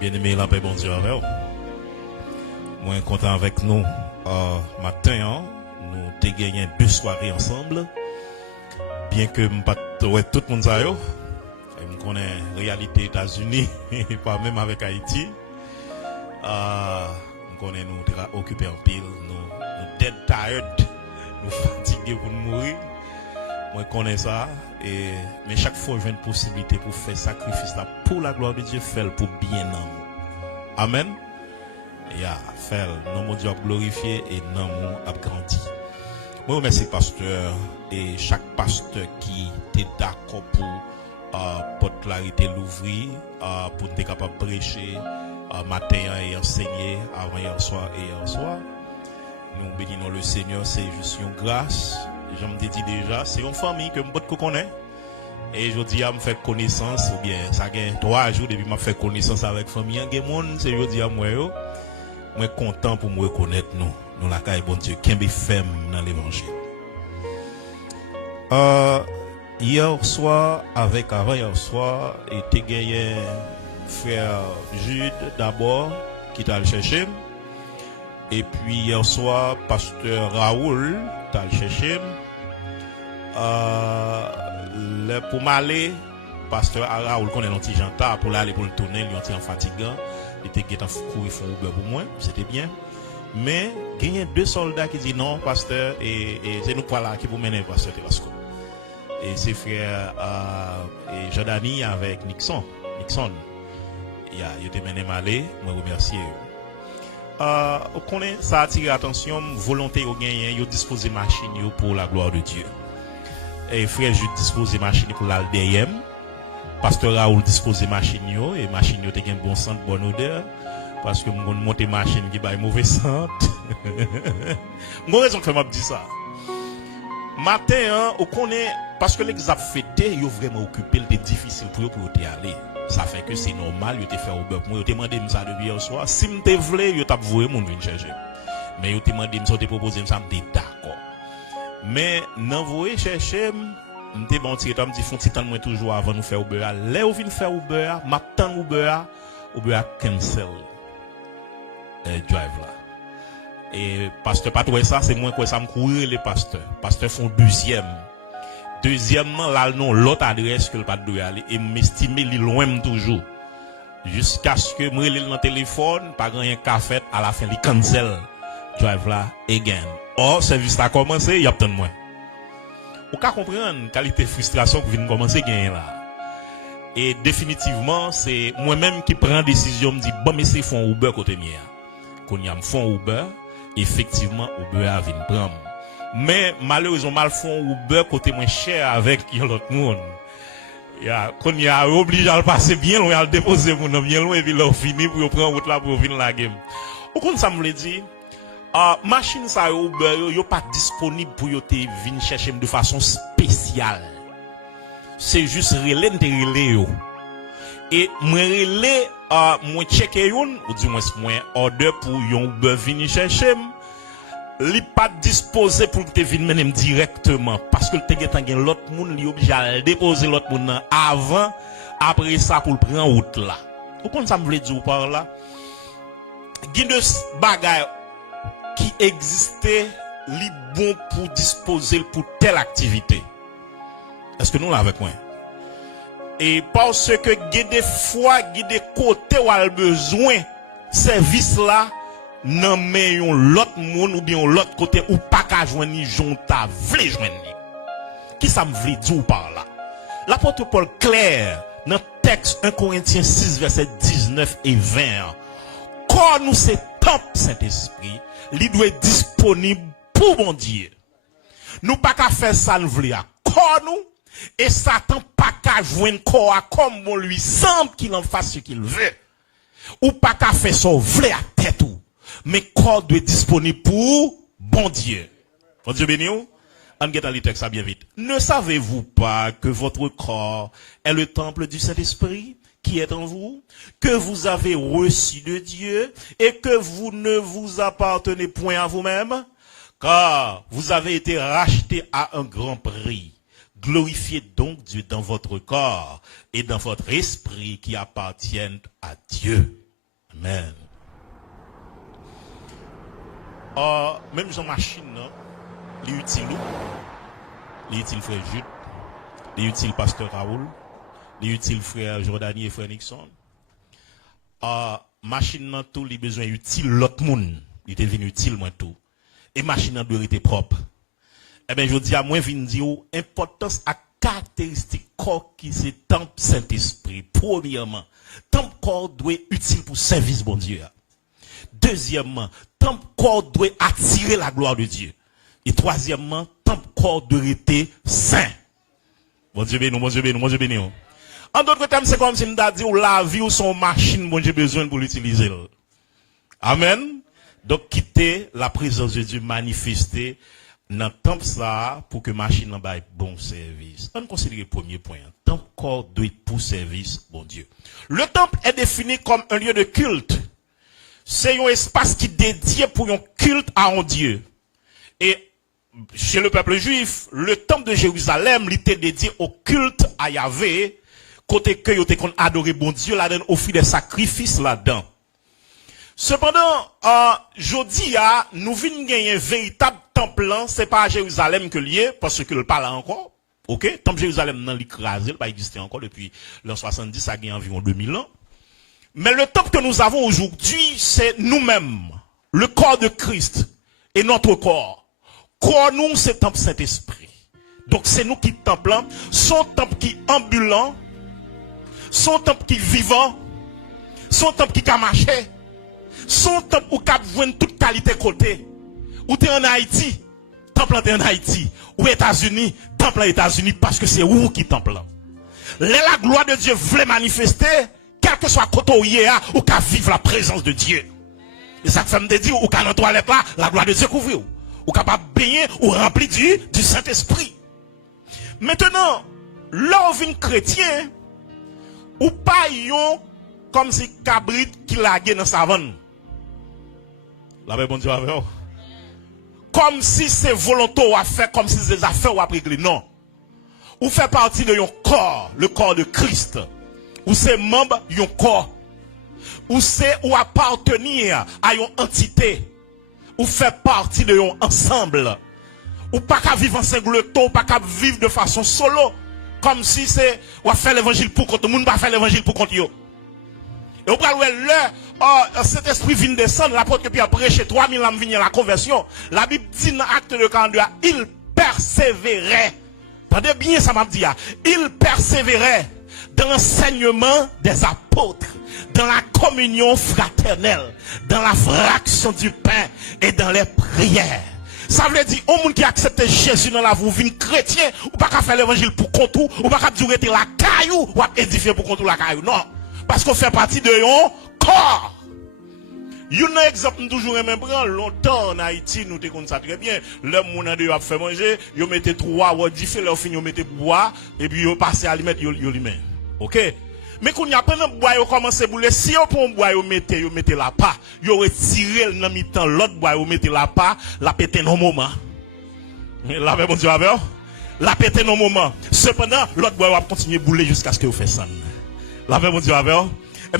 Bien-aimé, la paix, bon Dieu avec vous. Moi, content avec nous. Matin, nous avons gagné 2 soirées ensemble. Bien que je ne pas tout le monde ça, je connais la réalité des États-Unis, pas même avec Haïti. Je connais nous occupés en pile, nous dead tired, nous fatigués pour mourir. Moi, je connais ça. Mais chaque fois, j'ai une possibilité pour faire sacrifice là pour la gloire de Dieu, faire pour bien nous. Amen. Faire nom Dieu glorifié et nom a grandi. Moi, remercie pasteur et chaque pasteur qui était d'accord pour clarité l'ouvrir, pour être capable de prêcher matin et enseigner avant hier soir et hier soir. Nous bénissons le Seigneur, c'est juste une grâce. Je me dis déjà, c'est une famille que je connais. Et je dis, je me fais connaissance, ou bien, ça fait 3 jours depuis que je fais connaissance avec la famille. C'est je dis à moi, je suis content pour me reconnaître nous la caille bon Dieu, qui est ferme dans l'évangile. Hier soir, avant hier soir, était gagné frère Jude d'abord, qui t'a cherché. Et puis hier soir, pasteur Raoul t'a cherché. Pour m'aller, pasteur Raoul connaît un petit jantar pour aller pour le tourner, il était en fatigant, il était en courir font Uber pour moi, c'était bien. Mais il y a 2 soldats qui disent non, pasteur, et c'est nous pas là qui vous mener pasteur Terrasco. Et c'est frère Jordani avec Nixon. Il était mené malé, moi remercier. On connaît ça attire l'attention, volonté au gagner, il dispose machine pour la gloire de Dieu. Et frère Jude dispose machine pour l'ALDM. Pasteur Raoul dispose machine et machine yo te gen bon sent, bonne odeur parce que mon monter machine qui bail mauvais sent. Mon raison que m'a dit ça. Matin on connaît parce que les a fêté, yo vraiment occupé, c'était difficile pour eux pour y aller. Ça fait que c'est normal, yo te faire au bœuf. Moi yo te demandé ça depuis hier soir. Si m'te vle, yo t'a voué mon vinn chercher. Mais yo te demandé ça te proposer ça m'te d'accord. Mais nan voye chercher m'te bon ti etam di font ti tan moi toujours avant nous faire Uber. Là ou vinn faire Uber, m'attend Uber cancel drive là. Et pasteur pas trouvé ça, c'est moi quoi ça me courir les pasteurs. Pasteur font deuxièmement là non l'autre adresse que le pas doit aller et m'estimer li loin toujours. Jusqu'à ce que moi le dans téléphone, pas rien qu'a fait à la fin li cancel drive là again. Oh, service a commencé, il y a peut-être moins. Ou qu'à comprendre qualité frustration qui vient commencer gagner là. Et définitivement, c'est moi-même qui prends décision, me dit bon mais c'est font Uber côté mien. Quand y a me font Uber, effectivement Uber a vinn prendre. Mais malheureusement mal font Uber côté moins cher avec l'autre monde. Quand y a obligé à le passer bien loin, à le déposer mon bien loin et puis là fini pour prendre route là pour venir la game. Ou comme ça me le dit machine ça Uber yo pas disponible pour yo te venir chercher de façon spéciale. C'est juste relais yo. Et moi relais moi checker yon ou du moins moi order pour yon Uber venir chercher li pas disposé pour te venir mener directement parce que te gen l'autre monde li obligé à déposer l'autre monde avant après ça pour prendre route là. Ou comme ça me veut dire par là gen de bagay qui existait li bon pour disposer pour telle activité. Est-ce que nous l'avons avec moi? Et parce que il y a des fois, il y a des côtés où il besoin service là nan men yon l'autre monde ou bien l'autre côté ou pas ka joindre ni jonta vle joindre. Qui ça me vle dire par là? L'apôtre Paul clair dans texte 1 Corinthiens 6 verset 19 et 20. Quand nous c'est temple Saint-Esprit, il doit être disponible pour mon Dieu. Nous pas qu'à faire ça nous voulons corps nous et Satan pas qu'à joindre corps comme on lui semble qu'il en fasse ce qu'il veut. Ou pas qu'à faire ça voulez à tête ou. Mais corps doit être disponible pour bon Dieu. Bon Dieu béni ou? On get dans le texte ça bien vite. Ne savez-vous pas que votre corps est le temple du Saint-Esprit qui est en vous, que vous avez reçu de Dieu et que vous ne vous appartenez point à vous-même, car vous avez été rachetés à un grand prix. Glorifiez donc Dieu dans votre corps et dans votre esprit qui appartiennent à Dieu. Amen. Même son machine, il est utile. Il est utile frère Jude. Il est utile pasteur Raoul. Il est utile frère Jordani et frère Nixon. Machine nan tout, il besoin utile l'autre monde. Il était venu utile moi tout. Et machine nan doit être propre. Eh bien, je dis à moi, vinn dire importance à caractéristique corps qui c'est temple Saint-Esprit. Premièrement, temple corps doit être utile pour service bon Dieu. Deuxièmement, temple corps doit attirer la gloire de Dieu. Et troisièmement, temple corps doit être saint. Bon Dieu béni, bon Dieu béni, bon Dieu béni. En d'autres termes, c'est comme si nous avons dit, la vie ou son machine, bon j'ai besoin pour l'utiliser. Amen. Donc, quitter la présence de Dieu manifestée dans le temple ça pour que machine n'en ait bon service. On considère le premier point. Le temple corps doit être pour service, bon Dieu. Le temple est défini comme un lieu de culte. C'est un espace qui est dédié pour un culte à un Dieu. Et chez le peuple juif, le temple de Jérusalem était dédié au culte à Yahvé. Côté que yo te kon adoré bon Dieu là-dedans, offrir des sacrifices là-dedans. Cependant, jodi a, nous vinn gagner un véritable temple là, c'est pas à Jérusalem que lié, parce que le pas là encore. OK? Temple Jérusalem nan l'écrasé, il pas existé encore depuis l'an 70, ça a gagné environ 2000 ans. Mais le temple que nous avons aujourd'hui, c'est nous-mêmes, le corps de Christ et notre corps. Corps nous, c'est temple Saint-Esprit. Donc c'est nous qui temple, son temple qui ambulant, son temple qui vivant, son temple qui a marché, son temple où cap joindre toute qualité côté. Ou t'es en Haïti, temple t'es en Haïti, ou États-Unis, temple États-Unis parce que c'est où qui temple. La gloire de Dieu voulait manifester, quel que soit côté où il y a, ou qu'à vivre la présence de Dieu. Et ça fait me dire ou qu'à dans toilette là, la gloire de Dieu couvre ou capable baigner ou rempli du Saint-Esprit. Maintenant, l'orvin chrétien ou pas yon comme si cabrit qui laguait dans savane. La paix bon Dieu avec vous. Comme si c'est volontaire à faire, comme si c'est des affaires ou à régler. Non. Ou fait partie de yon corps, le corps de Christ. Ou c'est membre yon corps. Ou c'est ou appartenir à yon entité. Ou fait partie de yon ensemble. Ou pas qu'à vivre en singleton, ou pas qu'à vivre de façon solo. Comme si c'est, ou à faire l'évangile pour compte, tout le monde va faire l'évangile pour compte yo. Et au pral cet esprit vient descendre, l'apôtre Pierre prêché 3000 ans vient la conversion. La Bible dit dans acte de 42, il persévérait. Attendez bien ça m'a dit, il persévérait dans l'enseignement des apôtres, dans la communion fraternelle, dans la fraction du pain et dans les prières. Ça veut dire, au monde qui accepte Jésus dans la vie, vient chrétien, ou pas qu'à faire l'évangile pour compte, ou pas qu'à durer la caillou, ou à édifier pour compte la caillou. Non. Parce qu'on fait partie de yon corps. Yon exemple, nous toujours même prendre longtemps en Haïti, nous te connaissons ça très bien. Le monde a fait manger, yon mettez 3 ou 10 feux, leur fin, yon mettez bois, et puis yon passe à mettre, yon met. OK? Mais quand y a pendant bois, yon commence à bouler, si yon prend bois, yon mettez la pas, yon retire dans mi-temps l'autre bois, yon mettez la pas, la pété non moment. La paix, mon Dieu, avec la pété non moment. Cependant, l'autre bois va continuer à bouler jusqu'à ce que vous fassiez ça. La paix, mon Dieu, avec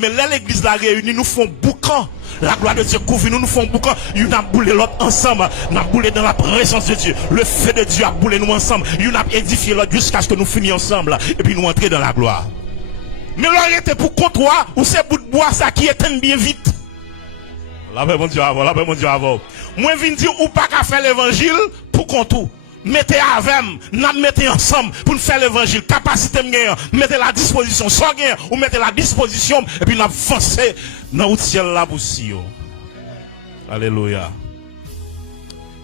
mais là, l'église la réunie, nous font boucan. La gloire de Dieu couvre, nous font boucan. Nous avons boulé l'autre ensemble. Nous avons boulé dans la présence de Dieu. Le feu de Dieu a boulé nous ensemble. Nous avons édifié l'autre jusqu'à ce que nous finissions ensemble. Et puis nous entrons dans la gloire. Mais l'arrêter pour comptoir, ou c'est bout de bois, ça qui éteint bien vite. La paix, mon Dieu, avant. La paix, mon Dieu, avant. Moi, je viens dire, ou pas qu'à faire l'évangile pour comptoir. Mettez avec, nous mettez ensemble pour nous faire l'évangile. Capacité de mettez la disposition. Soit gain, ou mettez la disposition. Et puis nous avancons dans le ciel là pour si. Alléluia.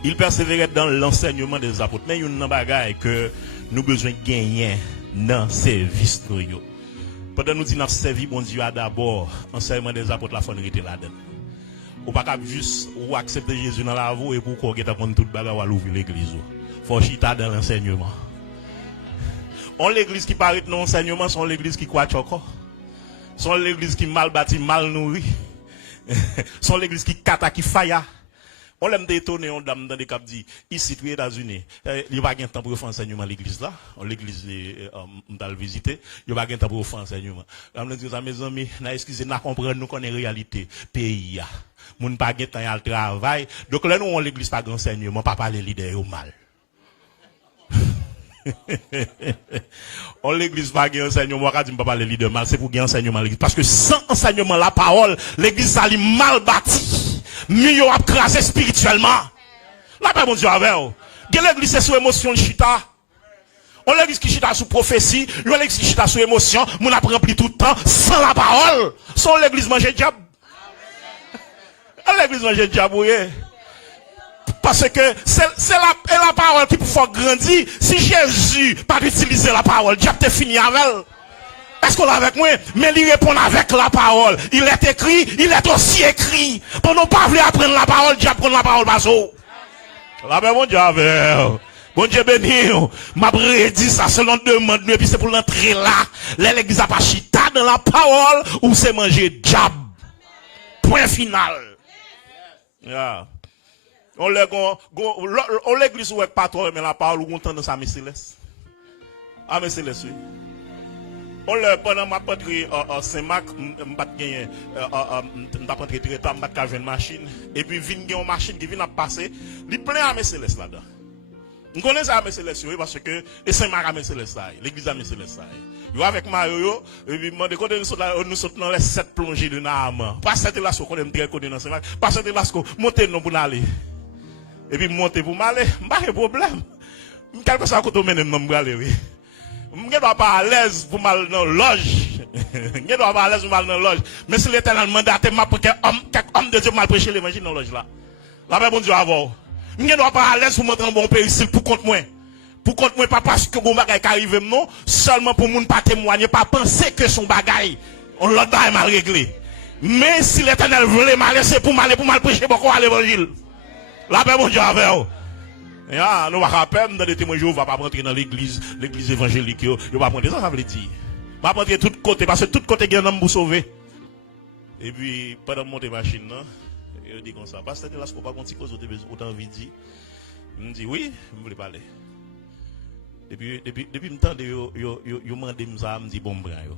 Il persévérait dans l'enseignement des apôtres. Mais il y a une bagaille que nous avons besoin de gagner dans le service. Pendant nous disons servir bon Dieu d'abord, enseignement des apôtres, la fonérité là-dedans. Ou pas juste ou accepter Jésus dans la vie et pour qu'on ait toute bagaille à l'ouvrir l'église. Faut chita dans l'enseignement. On l'église qui paraît dans l'enseignement, sont l'église qui croit choco. Sont l'église qui mal bâtie, mal nourrie. Sont l'église qui kata, qui faya. On l'aime détonner, on dame dans des cap dit, ici, aux États-Unis, il n'y a pas de temps pour faire enseignement à l'église là. L'église, on va le visiter. Il n'y a pas de temps pour faire enseignement. Je me dis, mes amis, excusez, nous comprenons, nous connaissons la réalité. Pays, moun pas de temps à le travail. Donc là, nous, on l'église pas d'enseignement, pas parler leader au mal. On l'église pas de enseignement, on ne pas parler leader mal, c'est pour qu'il y ait enseignement à l'église. Parce que sans enseignement, la parole, l'église, ça est mal bâtie. Mieux à craser spirituellement. La paix, mon Dieu, avec vous. L'église, c'est sous émotion, le chita. On l'église qui chita sous prophétie, on l'église qui chita sous émotion, on a rempli tout le temps sans la parole. Sans l'église manger diable. L'église manger diable, oui. Parce que c'est la parole qui peut faire grandir. Si Jésus pas utiliser la parole, diable t'es fini avec elle. Est-ce qu'on est avec moi? Mais il répond avec la parole. Il est écrit, il est aussi écrit. Pour ne pas vouloir apprendre la parole, Dieu apprend la parole, baso. La paix, mon Dieu, avec. Bon Dieu béni, m'a prédit ça selon demande, et puis c'est pour l'entrer là. L'église a pas chita dans la parole, ou c'est manger diable. Point final. Yeah. On l'église ou pas trop, mais la parole, ou on tend dans sa Céleste. Ah, mais Céleste, oui. On le pendant ma patrie Saint-Marc, m'pas gagner m'pas rentrer très tard, m'pas qu'à une machine et puis vinn une machine qui vient à passer, il plein à mes célestes là-dedans. On connaît ça à mes célestes parce que les Saint-Marc à mes célestes, l'église à mes célestes. Yo avec Mario et puis demande quand nous sommes dans les 7 plongées de Naam. Pas cette là ce qu'on aime très connaître dans Saint-Marc, pas cette là ce monter non pour aller. Et puis monter pour m'aller, pas de problème. Quelque chose à côté mener non m'aller oui. Je ne suis pas à l'aise pour mal dans la loge. Je ne suis pas à l'aise pour mal dans la loge. Mais si l'Éternel mandaté m'a pour quelques hommes de Dieu mal prêcher l'évangile dans la loge là. La paix, bon Dieu, avant. Je ne suis pas à l'aise pour montrer un bon pays pour contre moi. Pour contre moi, pas parce que mon bagage arrive non, seulement pour moun pas témoigner, pas penser que son bagage, on l'a mal réglé. Mais si l'Éternel voulait mal laisser pour mal prêcher beaucoup à l'évangile. La paix, bon Dieu, avant. Ya, nous va rappeler dans des témoins Jéhovah va pas rentrer dans l'église évangélique yo va prendre ça veut dire. Va prendre tout côté parce que tout côté il y a un homme pour sauver. Et puis pendant monter machine là, il dit comme ça, parce que là ce qu'on pas petit cause autant envie dire. Me dit oui, je voulais parler. Depuis me tande yo mandé me dit bon brin yo.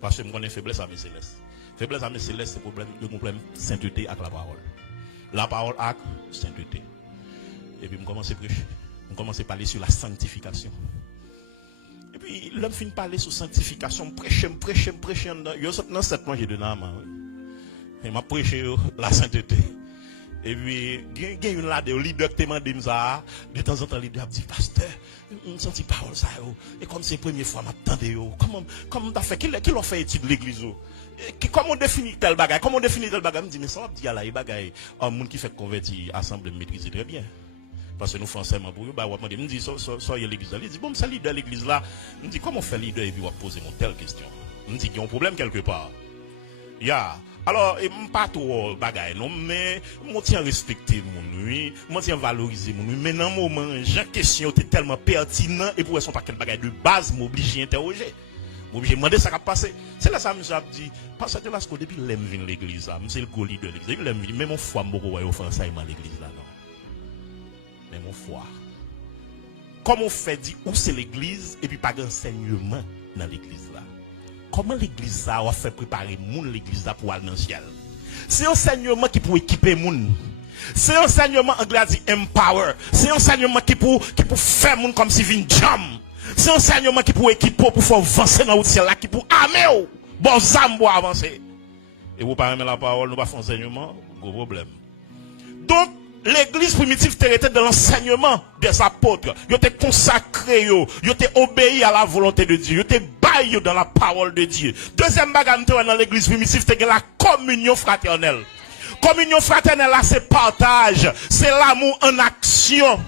Parce que me connais faiblesse à mes célestes. Faiblesse à mes célestes c'est problème sainteté avec la parole. La parole avec sainteté. Et puis, je commence à prêcher. Je commence à parler sur la sanctification. Et puis, l'homme finit parler sur sanctification, prêcher. Je suis dans 7 mois, j'ai donné à main. Et m'a prêché la sainteté. Et puis, il y a une là de leader qui m'a dit ça. De temps en temps, le leader dit, pasteur, on senti parole ça. Et comme c'est la première fois, m'attendais. Comment t'as fait? Qui l'a fait étude de l'église? Comment on définit tel bagage? Comment on définit tel bagage? Je me dis, mais ça va dire là, il bagage. Un monde qui fait convertir, assemblée, maîtriser très bien. Parce que nous français pour eux, on me dit soyez l'église là. Il dit bon ça leader l'église là. Me dit comment faire leader et puis on poser une telle question. Me dit qu'il y a un problème quelque part. Ya. Alors pas trop bagaille non mais moi tiens respecter mon oui, moi tiens valoriser mon oui. Mais dans moment j'ai question était tellement pertinent et pour son paquet de bagaille de base m'oblige interroger. M'oblige demander ça qui passer. C'est là ça monsieur a dit parce que là ce depuis l'aime venir l'église là, c'est le go leader de l'église. L'aime venir mais mon foi beaucoup ouais offense à l'église là non. Mais mon foi. Comment on fait dire où c'est l'église et puis pas d'enseignement dans l'église là? Comment l'église ça a fait préparer moun l'église là pour aller dans le ciel? C'est un enseignement qui peut équiper moun. C'est un enseignement anglais dit empower. C'est un enseignement qui peut faire moun comme si vin jam. C'est un enseignement qui peut équiper pour faire avancer dans le ciel là qui peut armer bon zam pour avancer. Et vous pas aimer la parole, nous pas faire enseignement, gros problème. Donc l'église primitive était dans l'enseignement des apôtres. Ils étaient consacrés, ils étaient obéis à la volonté de Dieu. Ils étaient baillés dans la parole de Dieu. Deuxième bagage dans l'église primitive, c'était la communion fraternelle. Communion fraternelle, là, c'est partage. C'est l'amour en action.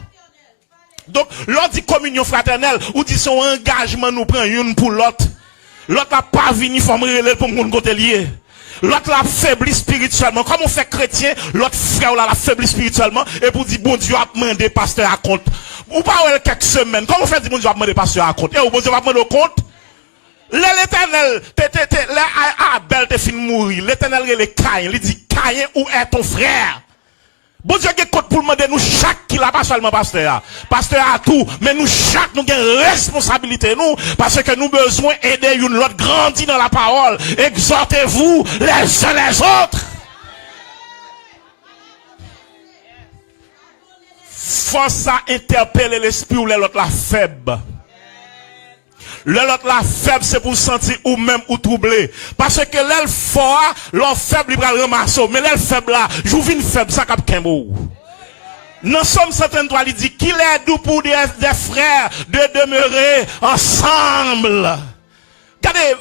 Donc, l'on dit communion fraternelle, ou dit son engagement nous prend une pour l'autre. L'autre n'a pas venu former pour mon côté lié. L'autre l'a faibli spirituellement. Comme on fait chrétien, l'autre frère l'a faibli spirituellement. Et pour dire, bon Dieu a demandé pasteur à compte. Ou pas quelques semaines. Comment on fait dire, bon Dieu a demandé pasteur à compte? Et bon Dieu va demander au compte. L'éternel, Abel te fin mourir. L'éternel, il est Caïn. Il dit, Caïn, où est ton frère? Bon Dieu, qui compte pour demander nous chaque qui l'a pas seulement pasteur. Pasteur a tout, mais nous chaque nous avons responsabilité nous parce que nous besoin aider une l'autre grandir dans la parole. Exhortez-vous les uns les autres. Force à interpeller l'esprit ou l'autre la faible. L'autre la faible, c'est pour sentir ou même ou troubler. Parce que l'aile fort, l'autre faible, il va le ramasser. Mais l'aile faible là, je vous une faible, ça cap kembo. Nous sommes certains droits, il dit qu'il est doux pour des frères de demeurer ensemble. Regardez,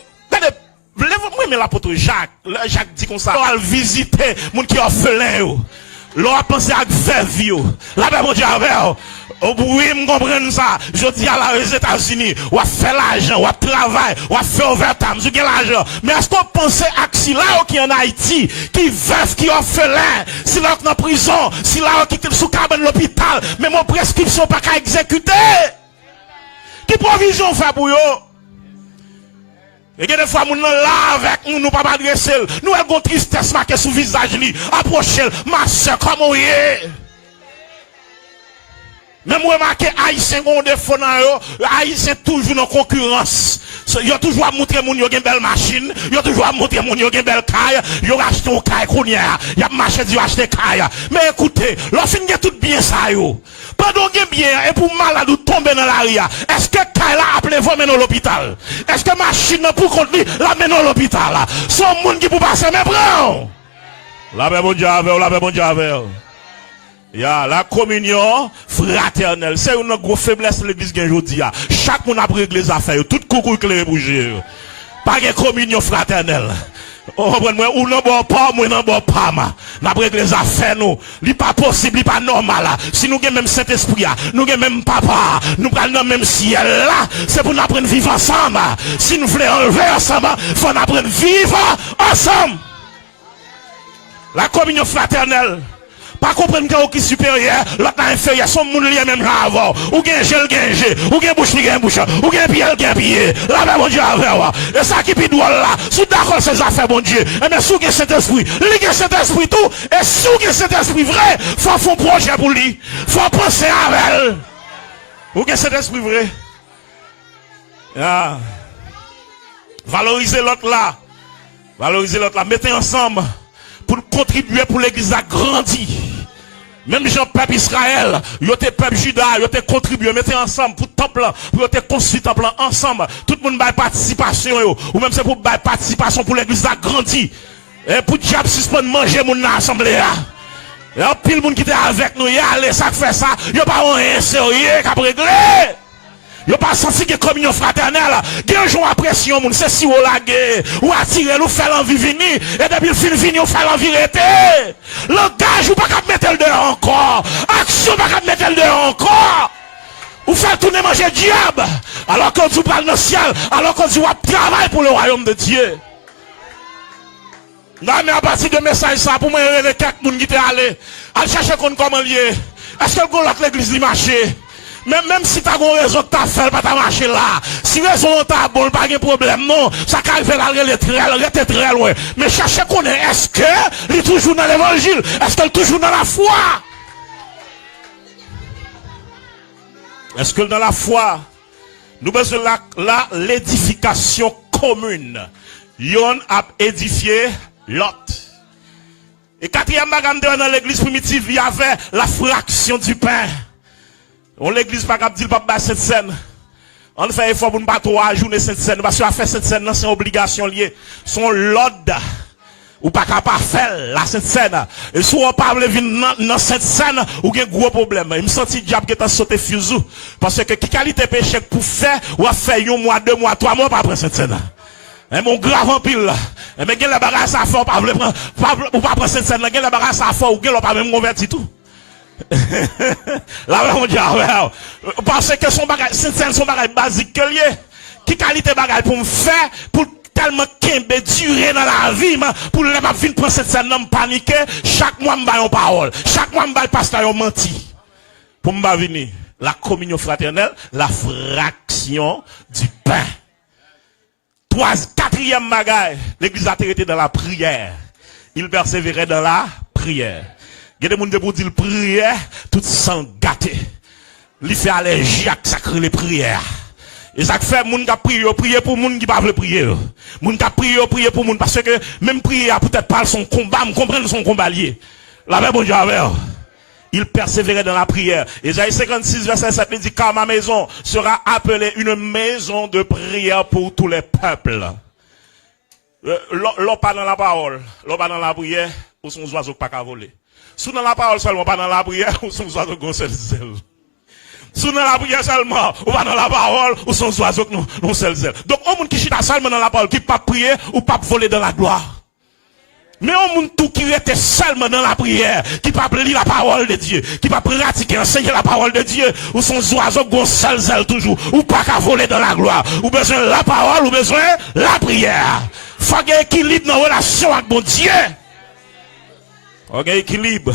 moi, mais l'apôtre Jacques, Jacques dit comme ça, on va visiter, moun qui orphelin, l'on a pensé à veuve, la paix mon Dieu avec. Oui, je comprends ça. Je dis à la aux États-Unis, on a fait l'argent, on a travaillé, on a fait overtime, on a l'argent. Mais est-ce qu'on pense à si là qui en Haïti, qui veuf, qui orphelin, si là qui en prison, si là qui est sous cabane l'hôpital, mais mon prescription pas qu'à exécuter? Qui provision fait pour eux? Et des fois, nous là avec nous, nous pas adresser. Nous avons tristesse marquée sous le visage, approchez, ma soeur, comment vous êtes? Même moi, marqué Haïtien, on défaut dans eux, Haïtien toujours en concurrence. Ils ont toujours à montrer mon yo une belle machine, ils ont toujours à montrer mon yo une belle caille, ils ont acheté une caille kounia, ils ont marché du acheter caille. Mais écoutez, lorsqu'il y a tout bien ça yo. Pendant que bien et pour malade ou tomber dans la ria, est-ce que caille là appelé vous mener à l'hôpital? Est-ce que machine pour contenir la mener à l'hôpital? Son monde qui pour passer mais prend. La paix bon Dieu avec, la paix bon Dieu avec. La communion fraternelle, c'est une grosse faiblesse de l'église aujourd'hui. Chaque monde a réglé les affaires, tout coucou éclairé bouger. Pas de communion fraternelle. Ou non bon pas, moi non bon pas. N'a réglé les affaires nous. Li pas possible, li pas normal. Si nous avons même Saint-Esprit, nous avons même papa, nous prenons le même ciel là, c'est pour nous apprendre à vivre ensemble. Si nous voulons enlever ensemble, il faut nous apprendre à vivre ensemble. La communion fraternelle. Pas comprendre qu'il est supérieur, l'autre est inférieur, son monde lié même avant. Ou gen gel, ou gen bouche, ou gen pied. La même bon Dieu avec. Et ça qui est droit là, sous d'accord ces affaires, bon Dieu. Et bien, sous cet esprit, li cet esprit tout, et sous cet esprit vrai, faut faire un projet pour lui. Faut penser avec elle. Ou gen cet esprit vrai. Valoriser l'autre là. Valoriser l'autre là. Mettez ensemble pour contribuer pour l'église à grandir. Même Jean peuple Israël, yo te peuple Juda, yo te contribué, mettez ensemble pour temple, pour te construire temple ensemble. Tout le monde va participation yo, ou même c'est pour participation pour l'église à grandir. Et pour diable suspendre manger mon assemblée là. Et en pile monde qui était avec nous, y allez ça fait ça, yo pas rien sérieux qu'a régler. Yo pas senti que communion fraternelle, gen jour pression moun, c'est si ou la guerre, ou attirer nous faire l'envie venir, et depuis le fin vini ou faire l'envie rester. Langage ou pas qu'à mettre le dehors encore, action pas qu'à mettre le dehors encore. Ou faire tourner manger diable, alors qu'on vous parle dans le ciel, alors qu'on vous travaille pour le royaume de Dieu. Non mais à partir de message ça, pour moi, il y a quelques moun qui étaient allés, à chercher comment lier. Est-ce que l'autre l'église li marche? Même si tu as une raison que tu as fait, pas ta marcher là. Si raison ta bonne, pas de problème, non. Ça arrive à aller très loin. Mais cherchez qu'on est, est-ce que il est toujours dans l'évangile? Est-ce qu'elle est toujours dans la foi? Est-ce que dans la foi, nous besoin là l'édification commune. Yon a édifié l'autre. Et quatrième bagage dans l'église primitive, il y avait la fraction du pain. On l'église pas capable de dire pas cette scène. On fait effort pour ne pas trop ajourner cette scène parce que faire cette scène c'est une obligation liée. Son l'ordre ou pas capable faire la cette scène. Et si on parle venir dans cette scène ou un gros problème. Il me senti diable qui t'a sauté fusil parce que qui qualité péché pour faire ou a fait 1 mois, 2 mois, 3 mois pas prendre cette scène. Et mon grave en pile là. Et mais la bagarre ça fait pas ou pas prendre cette scène là, la bagarre ça fait ou pas même converti tout. Là on dit parce que son bagage c'est son bagage basique que lié qui qualité bagage pour me faire pour tellement kembe durer dans la vie pour les m'a venir prendre cette scène non paniquer chaque mois me bailler parole chaque mois me bailler pasteur menti pour me venir la communion fraternelle la fraction du pain. Quatrième bagage l'église a été dans la prière, il persévérait dans la prière. Il y a des gens qui pour dire prière, tout sang gâté. Il fait allergie à sacrer les prières. Et ça fait moun qui prier pour moun qui pas veut prier. Moun qui prier pour moun parce que même prier peut-être pas son combat, me comprendre son combat lié. La même bon Dieu avec. Il persévérait dans la prière. Ésaïe 56 verset 7 il dit car ma maison sera appelée une maison de prière pour tous les peuples. L'on pas dans la parole, l'on pas dans la prière, ou son oiseau pas qu'à voler. Sous dans la parole seulement, pas dans la prière, ou son oiseau qu'on seul zèle. Sous dans la prière seulement, ou pas dans la parole, ou son oiseau qu'on seul zèle. Donc, on monde qui chita seulement dans la parole, qui pas prier, ou pas voler dans la gloire. Mais on monde tout qui était seulement dans la prière, qui pas lire la parole de Dieu, qui pas pratiquer, enseigner la parole de Dieu, ou son oiseau qu'on seul zèle toujours, ou pas qu'à voler dans la gloire. Ou besoin de la parole, ou besoin de la prière. Faut qu'il y ait équilibre dans la relation avec mon Dieu. Faut qu'il y ait équilibre.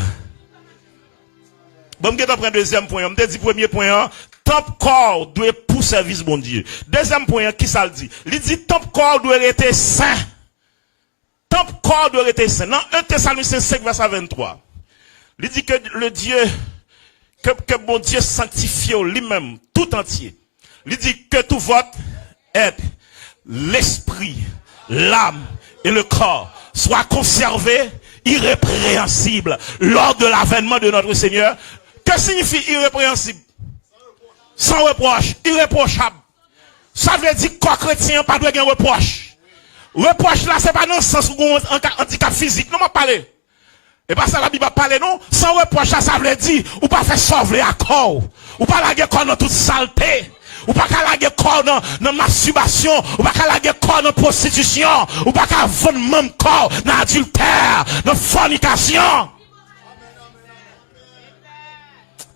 Bon, je vais prendre deuxième point. Je me dit premier point, top corps doit pour service bon Dieu. Deuxième point, qui ça le dit? Il dit top corps doit être saint. Top corps doit être saint. Dans 1 Thessaloniciens 5, verset 23. Il dit que le Dieu, que bon Dieu sanctifie lui-même, tout entier. Il dit que tout votre aide, l'esprit, l'âme et le corps soient conservés irrépréhensibles lors de l'avènement de notre Seigneur. Que signifie irrépréhensible? Sans reproche, irréprochable. Ça veut dire qu'un chrétien pas de reproche. Reproche là, c'est pas dans le sens où on a un handicap physique. Non, m'a parlé. Et pas ça la Bible parler non. Sans reproche là, ça veut dire ou pas faire sauver à corps. Ou pas la corps dans toute saleté. Ou pas qu'à la corps dans masturbation, ou pas qu'à la corps dans prostitution, ou pas qu'à vendre même corps dans adultère, dans fornication.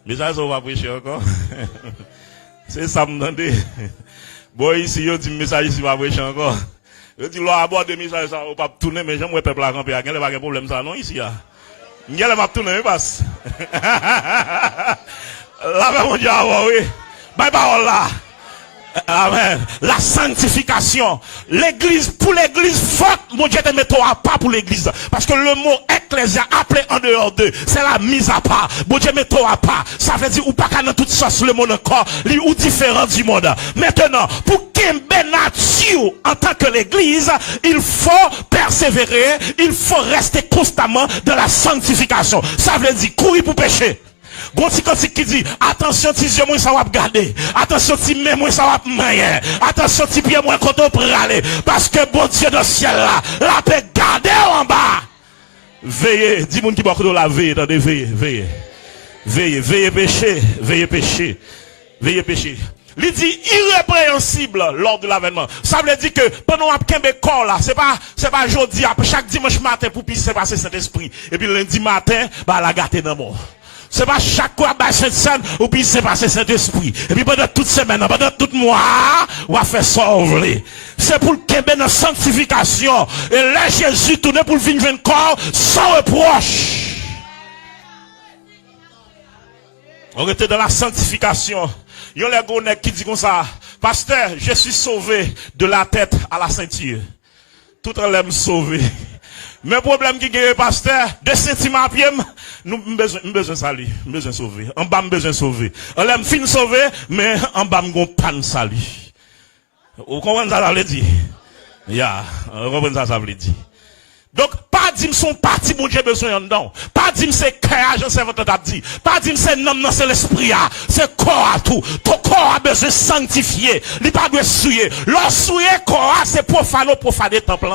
Mais ça, on va prêcher encore. C'est ça, me demandez. Bon, ici, il dit, message ici, va prêcher encore. Je dis, l'on aborde des messages, ça, on va pas tourner, mais j'aime le peuple à camper. Il n'y a pas de problème, ça, non, ici, là. Il y a pas de tourner, mais passe. Là, mon Dieu, oui. Bye bye, là. Amen. La sanctification. L'église, pour l'église forte, mon Dieu te mettons à part pour l'église. Parce que le mot ecclésia appelé en dehors d'eux, c'est la mise à part. Mon Dieu mettons à part. Ça veut dire, ou pas qu'à dans toute sauce le monde encore, ou différent du monde. Maintenant, pour Kembe nature, en tant que l'église, il faut persévérer, il faut rester constamment dans la sanctification. Ça veut dire, courir pour pécher. Gonti kantik qui dit, attention ti yeux moi ça va garder, attention ti main moi ça va manger, attention ti pied moi quand on prale, parce que bon Dieu dans le ciel là, la paix garder en bas. Veillez, dis moun qui beaucoup de la veille, attendez, veillez, veillez. Veillez, veillez péché, veillez péché, veillez péché. Il dit irrépréhensible lors de l'avènement. Ça veut dire que pendant qu'on a un corps là, c'est pas jeudi, après chaque dimanche matin pour pisser passer cet esprit. Et puis lundi matin, bah la gâter dans mort. C'est pas chaque fois, bah, cette scène, ou puis c'est passé Saint-Esprit. Et puis pendant toute semaine, pendant tout mois, on va faire sauver. C'est pour le Québec dans sanctification. Et là, Jésus tourne pour le venir corps sans reproche. On était dans la sanctification. Il y a les gars qui disent comme ça, pasteur, je suis sauvé de la tête à la ceinture. Tout en l'aime sauvé. Mais problème qui est pasteur, de sentiments à pied, nous besoin salut, besoin sauver. En bas, besoin sauver. On l'aime fin sauver, mais en bas, on pas de salut. Vous comprenez ça, ça veut dire? Ya, vous comprenez ça veut dire? Donc, pas dire son parti, mon Dieu, besoin dedans. Pas dire c'est cœur, je sais votre t'a dit. Pas dire c'est non, non, c'est l'esprit, c'est corps à tout. Ton corps a besoin de sanctifier. Il pas de souiller. L'on souiller corps, c'est profaner le temple.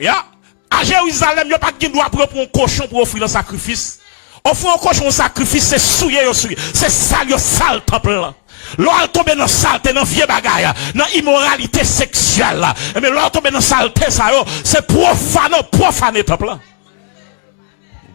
Ya, à Jérusalem, il n'y a pas de droit pour un cochon pour offrir un sacrifice. Offrir un cochon un sacrifice, c'est souiller, c'est sale temple. L'on tombe dans saleté, dans vieux bagaille, dans immoralité sexuelle. Mais l'on tombe dans saleté, ça, c'est profaner temple.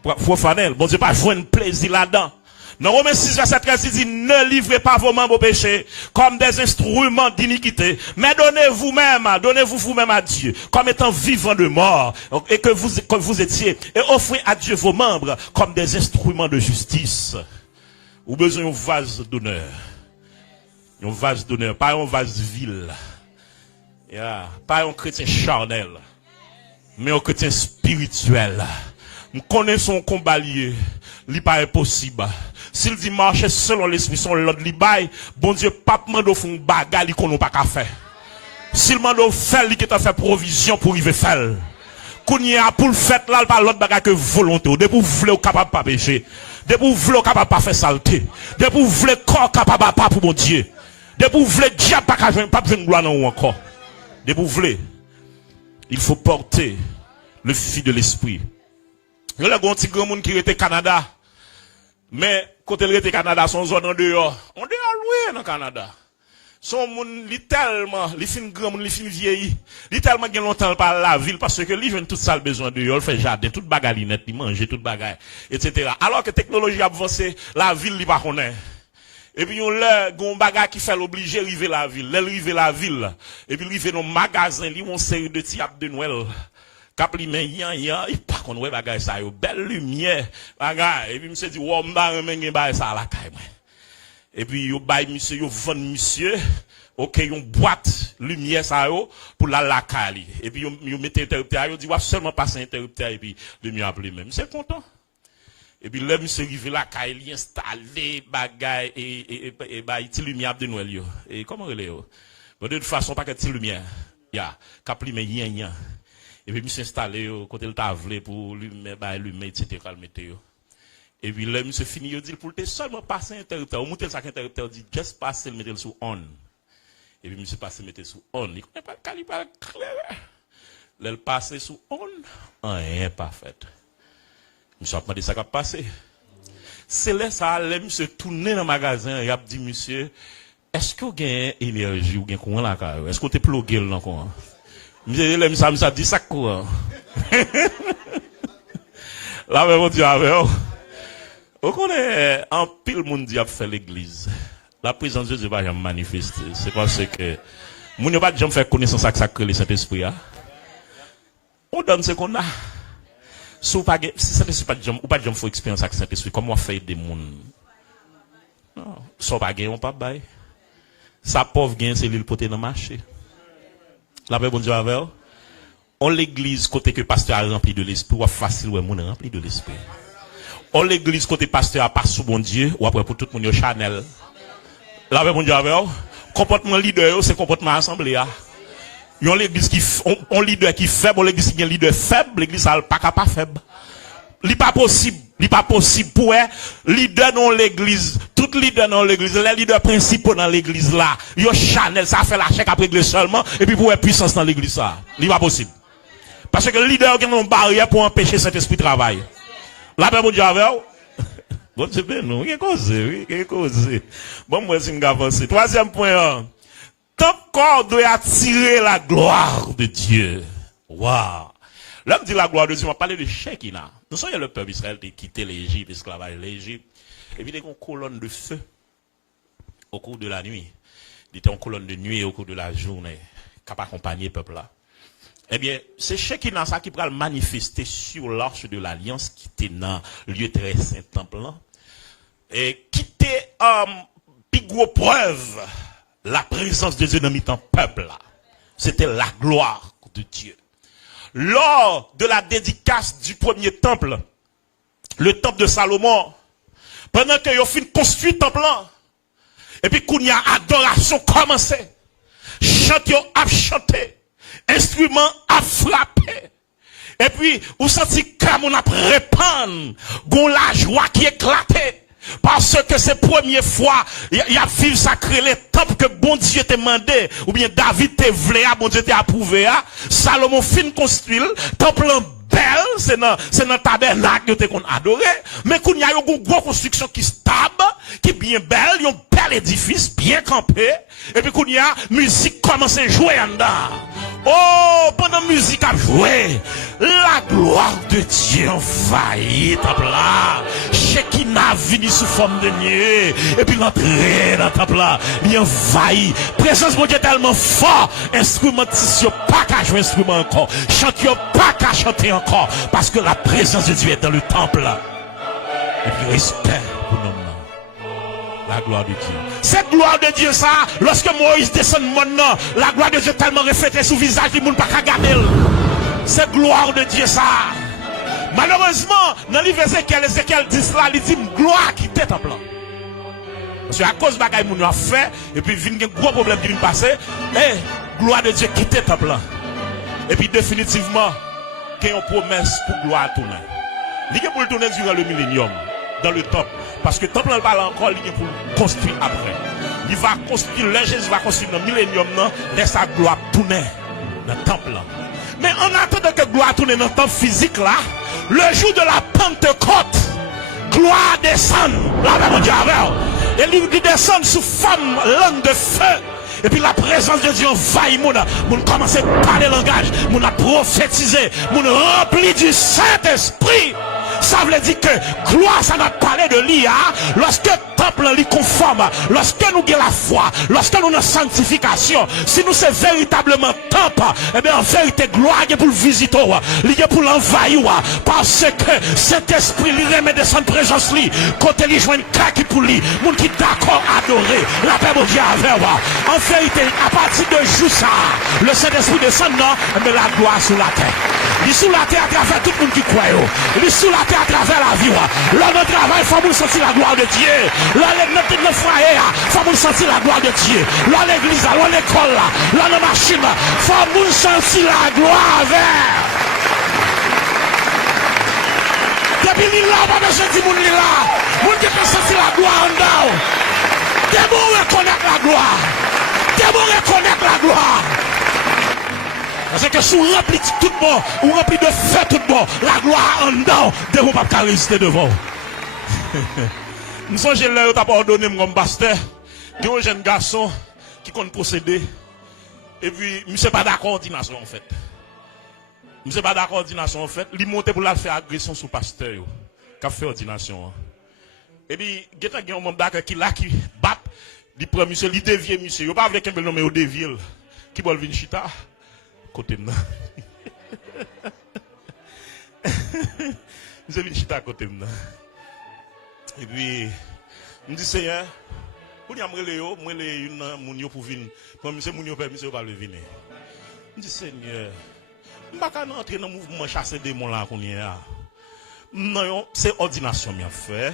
Profaner, bon Dieu, pas jouer un plaisir là-dedans. Dans Romains 6, verset 13, il dit, ne livrez pas vos membres au péché comme des instruments d'iniquité, mais donnez-vous vous-même à Dieu, comme étant vivant de mort, et que vous étiez, et offrez à Dieu vos membres comme des instruments de justice. Ou besoin d'un vase d'honneur. Un vase d'honneur, pas un vase vil. Pas un chrétien charnel, mais un chrétien spirituel. Je connais son combat lié. Il pas impossible. S'il dit marcher selon l'esprit, son l'ordre li bail, bon Dieu, pas mando font bagarre qu'on n'a pas qu'à faire. S'il mando fait, il qui t'a fait provision pour y faire. Qu'on y a pour le fait là, pas l'autre bagarre que volonté. Dès pour vous voulez capable pas pécher. Dès pour vous voulez capable pas faire saleté. Dès pour vous voulez corps capable pas pour mon Dieu. Dès pour vous voulez diable pas besoin de gloire non encore. Dès pour vous voulez, il faut porter le fil de l'esprit. Il y a un petit grand monde qui était au Canada. Mais, quand il était au Canada, son zone en dehors. On dehors loué dans le Canada. Son monde, il tellement, il fin grand monde, il fin vieilli. Il tellement gagne longtemps par la ville parce que lui, tout ça le besoin de il fait jardin, toute bagalinette, il mange, toute bagaille, etc. Alors que la technologie a avancé, la ville, il pas connaît. Et puis, on a un bagage qui fait l'obliger arriver la ville. L'arriver la ville. Et puis, il fait dans le magasin, il y a une série de tiapes de Noël. Cap li men yan, il pas qu'on ouais bagay ça yo, belle lumière, bagay. Et puis monsieur dit, "Wow, m'ba remen gen bagay ça la caille moi." Et puis yo bay monsieur, yo vend monsieur, OK, yon boîte lumière ça yo pour la caille. Et puis yo mette interrupteur, yo dit, "Wa seulement passer interrupteur et puis lumière appelé même." C'est content. Et puis là monsieur rive la caille, il installé bagay et bay ti lumière de Noël yo. Et comment relé yo? De toute façon pas que ti lumière. Ya, cap li men yan. Et puis, je suis installé côté le tablé pour lui mettre, etc. Et puis, là, je suis fini, il dit, pour te seulement passer interrupteur. Au monter ça, interrupteur dit, juste passer, le mettre sous on. Et puis, je suis passé, mettre sous on. Il connaît pas le calibre clair. Là, il passe sous on, rien pas fait. Je me suis demandé ça qui a passé. C'est là, ça, là, je suis tourné dans le magasin, et a dit, monsieur, est-ce que vous avez énergie ou bien courant là, est-ce que vous avez plugué là, encore? Monsieur, ça dit ça quoi? Là, mais mon Dieu, on connaît un pile monde qui a fait l'église. La présence de Dieu va jamais manifester. C'est parce que, mon Dieu va jamais faire connaissance avec ça que le Saint-Esprit a. On donne ce qu'on a. Si Saint-Esprit pas jamais, ou pas jamais faut expérience avec Saint-Esprit, comment on fait des mondes? Non. Soit pas gagner, on pas bail. Sa pauvre gain, c'est l'île potée dans le marché. La paix, bon Dieu, avec on l'église, côté que pasteur a rempli de l'esprit, ou facile, ou est rempli de l'esprit. On l'église, côté pasteur a pas sous bon Dieu, ou après pour tout le monde, Chanel. La paix, bon Dieu, avec comportement leader, c'est comportement assemblée. Yon l'église qui, on leader qui faible, l'église qui est leader faible, l'église n'a pas faible. Li pas possible pour leader dans l'église, tout leader dans l'église, les leaders principaux dans l'église là, yo Chanel, ça fait la chèque après l'église seulement, et puis pour puissance dans l'église ça. Li pas possible. Parce que le leader a une barrière pour empêcher cet esprit de travail. La paix, bon Dieu, avec bon, c'est bien, non, il y a cause. Bon, moi, c'est une avancée. Troisième point, ton corps doit attirer la gloire de Dieu. Waouh. L'homme dit la gloire de Dieu, on va parler de Shekinah. Nous sommes le peuple d'Israël qui quittait l'Égypte, l'esclavage de l'Égypte. Et puis, il y a une colonne de feu au cours de la nuit. Il était en colonne de nuit au cours de la journée, qui a accompagné le peuple là. Eh bien, c'est Shekinah ça qui va manifester sur l'arche de l'alliance qui était dans le lieu très saint temple là. Et qui était plus gros preuve la présence de Dieu dans le peuple là. C'était la gloire de Dieu. Lors de la dédicace du premier temple, le temple de Salomon, pendant que vous fin construit le temple là, et puis qu'on y a adoration commencé, chante a chanté, instrument a frappé, et puis vous sentez comme on a répandre, gon la joie qui éclatait. Parce que c'est la première fois, il y a vivre sacré les temples que bon Dieu t'a demandé, ou bien David t'a voulu, bon Dieu t'a approuvé, Salomon fin construit, temple belle, c'est dans tabernacle que t'es qu'on adoré, mais qu'on y a une grosse construction qui stable, qui est bien belle, un bel édifice, bien campé, et puis qu'on y a musique commence à jouer en dedans. Oh, pendant la musique a joué, la gloire de Dieu envahit temple là. Shekinah vini sous forme de nuée. Et puis l'entrée dans le temple là, il envahit. Présence de Dieu tellement fort. Instrumentation pas qu'à jouer instrument encore. Chanteur pas qu'à chanter encore. Parce que la présence de Dieu est dans le temple là. Et puis respect pour nous. La gloire de Dieu. Cette gloire de Dieu, ça, lorsque Moïse descend maintenant, la gloire de Dieu tellement reflétée sous le visage du monde, pas qu'à garder. Cette gloire de Dieu, ça, Malheureusement, dans le livre Ézéchiel dit cela, il dit gloire qui était en plan. Parce que à cause de ce que nous avons fait, et puis il y a un gros problème qui vient passer, et gloire de Dieu qui était en plan. Et puis définitivement, qu'il y a une promesse pour gloire à tourner. Il y a pour le tourner durant le millénium, dans le temple. Parce que le temple ne va pas encore, il y a pour le construire après. Il va construire, le Jésus va construire dans le millénium, laisse sa gloire tourner dans le temple. Mais en attendant que gloire tourne dans le temple physique là, le jour de la Pentecôte, gloire descend. La même Dieu avec. Et il descend sous forme langue de feu. Et puis la présence de Dieu envahit mon commence à parler langage, mon a prophétisé, mon rempli du Saint-Esprit. Ça veut dire que gloire, ça n'a parlé de l'IA. Lorsque le temple est conforme, lorsque nous avons la foi, lorsque nous avons la sanctification, si nous sommes véritablement temple, eh bien en vérité, gloire est pour le visiter, il est pour l'envahir, parce que cet esprit, il remet de son présence, quand il joue une craque pour lui, moun qui d'accord adorer, la paix de Dieu avec moi. En vérité, à partir de jour ça, le Saint-Esprit descend, non, mais la gloire sur la terre. Il est sous la terre à travers tout le monde qui croit. Il est sous la terre à travers la vie. Là, notre travail, il faut nous sentir la gloire de Dieu. Là, notre foyer, il faut nous sentir la gloire de Dieu. Là, l'église, là, l'école, là, la machine, il faut nous sentir la gloire vers. Depuis l'île là, pas besoin de dire mon là. Mon qui peut sentir la gloire en dedans. T'es bon reconnaître la gloire. T'es bon reconnaître la gloire. Parce que sous rempli tout bon, ou rempli de feu tout bon, la gloire en dedans, de vous pas résister devant. Nous sommes là, tu as ordonné mon pasteur, il y a un jeune garçon qui compte procéder. Et puis, je ne suis pas d'accord coordination en fait. Je ne suis pas d'accord coordination en fait. Il monte pour la faire agression sur le pasteur, qui a fait ordination. Et puis, il y a un membre qui là, qui bat, il prend monsieur, il dévie monsieur. Il n'y a pas avec quelqu'un qui au dévie, qui va venir chita. Côté de je viens chita à côté de et puis je dis Seigneur pour y amrele yo moi les une moun pour venir moi monsieur moun yo permis pas le venir je dis Seigneur on pas entrer dans mouvement chasser démon là qu'on y a non c'est ordination bien fait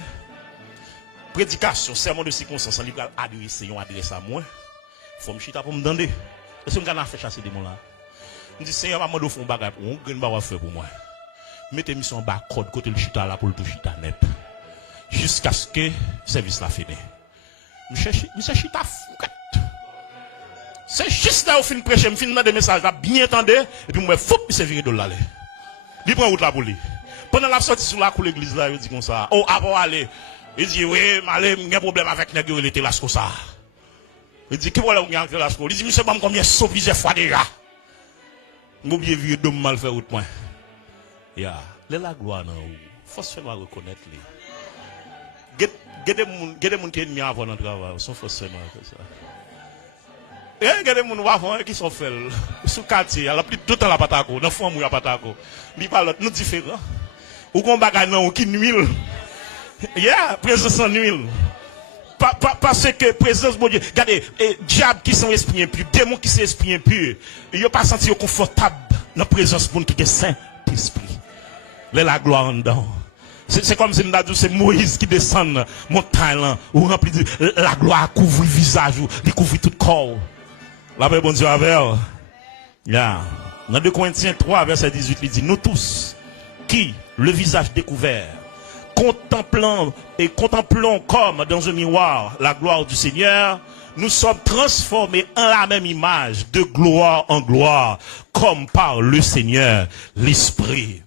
prédication sermon de circonstance en libre adresser à moi faut me chita pour me demander est-ce qu'on a fait chasser démon là. Je dis, Seigneur, je vais faire un bagage pour moi, faire pour moi. Mettez mission en bas code côté le chita là pour le tout chita net. Jusqu'à ce que le service la fini. Monsieur chita fou. C'est juste là où fin prêcher, je finis des messages là, bien entendre, et puis moi, faut que je vire de l'aller. Il prend route là pour lui. Pendant la sortie sur la cour l'église là, il dit comme ça. Oh, avant aller. Il dit, oui, malé, il y a un problème avec les gars, il était là, comme ça. Il dit, qu'est-ce que vous avez là? Il dit, monsieur, je combien de plusieurs fois déjà. Mon bien vieux d'homme mal fait autre point. Ya, la gloire non. Faut seulement reconnaître les. Gade moun qui ennemi avant dans travail, sont forcément comme ça. Et gade moun avant qui sont fait sous quartier, la plus tout temps la patako, dans fond la patako. Li parle nous différent. Ou kon bagay non qui nuit. Ya, présence en nuit. Parce que présence bon Dieu, regardez, diable qui sont esprits impurs, démons qui sont esprits impurs, ils n'ont pas senti confortable dans la présence de qui est Saint-Esprit. La gloire en dedans. C'est comme si nous avons dit c'est Moïse qui descend montagne là, où rempli de la gloire couvre le visage, il couvre tout le corps. La paix bon Dieu avec. Yeah. Dans 2 Corinthiens 3 verset 18 il dit nous tous qui le visage découvert contemplons comme dans un miroir la gloire du Seigneur, nous sommes transformés en la même image, de gloire en gloire, comme par le Seigneur, l'Esprit.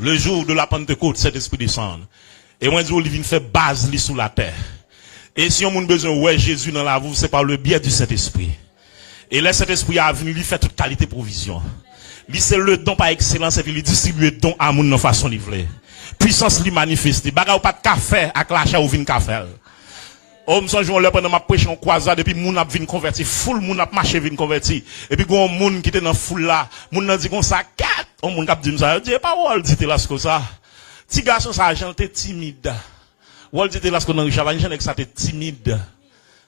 Le jour de la Pentecôte, cet esprit descend. Et moi, je vient faire base sous la terre. Et si on a besoin de Jésus dans la vie, c'est par le biais du Saint-Esprit. Et là, cet esprit a venu, il fait toute qualité provision. Lui, c'est le don par excellence, et puis il distribue le don à mon façon livrée. Puissance lui manifeste. Baga ou pas de café, avec l'achat ou vin café. Oh, m'son jour là pendant ma prêche en croisade, et puis moun a vin converti, full moun a marché vin converti. Et puis gon moun qui était dans foule là, moun nan dit comme ça, kat. Oh, moun k'ap dit ça, dit pas wol dit là ce que ça. Ti garçon ça, j'étais timide. Wol dit là ce que dans Richard, j'en ça t'es timide.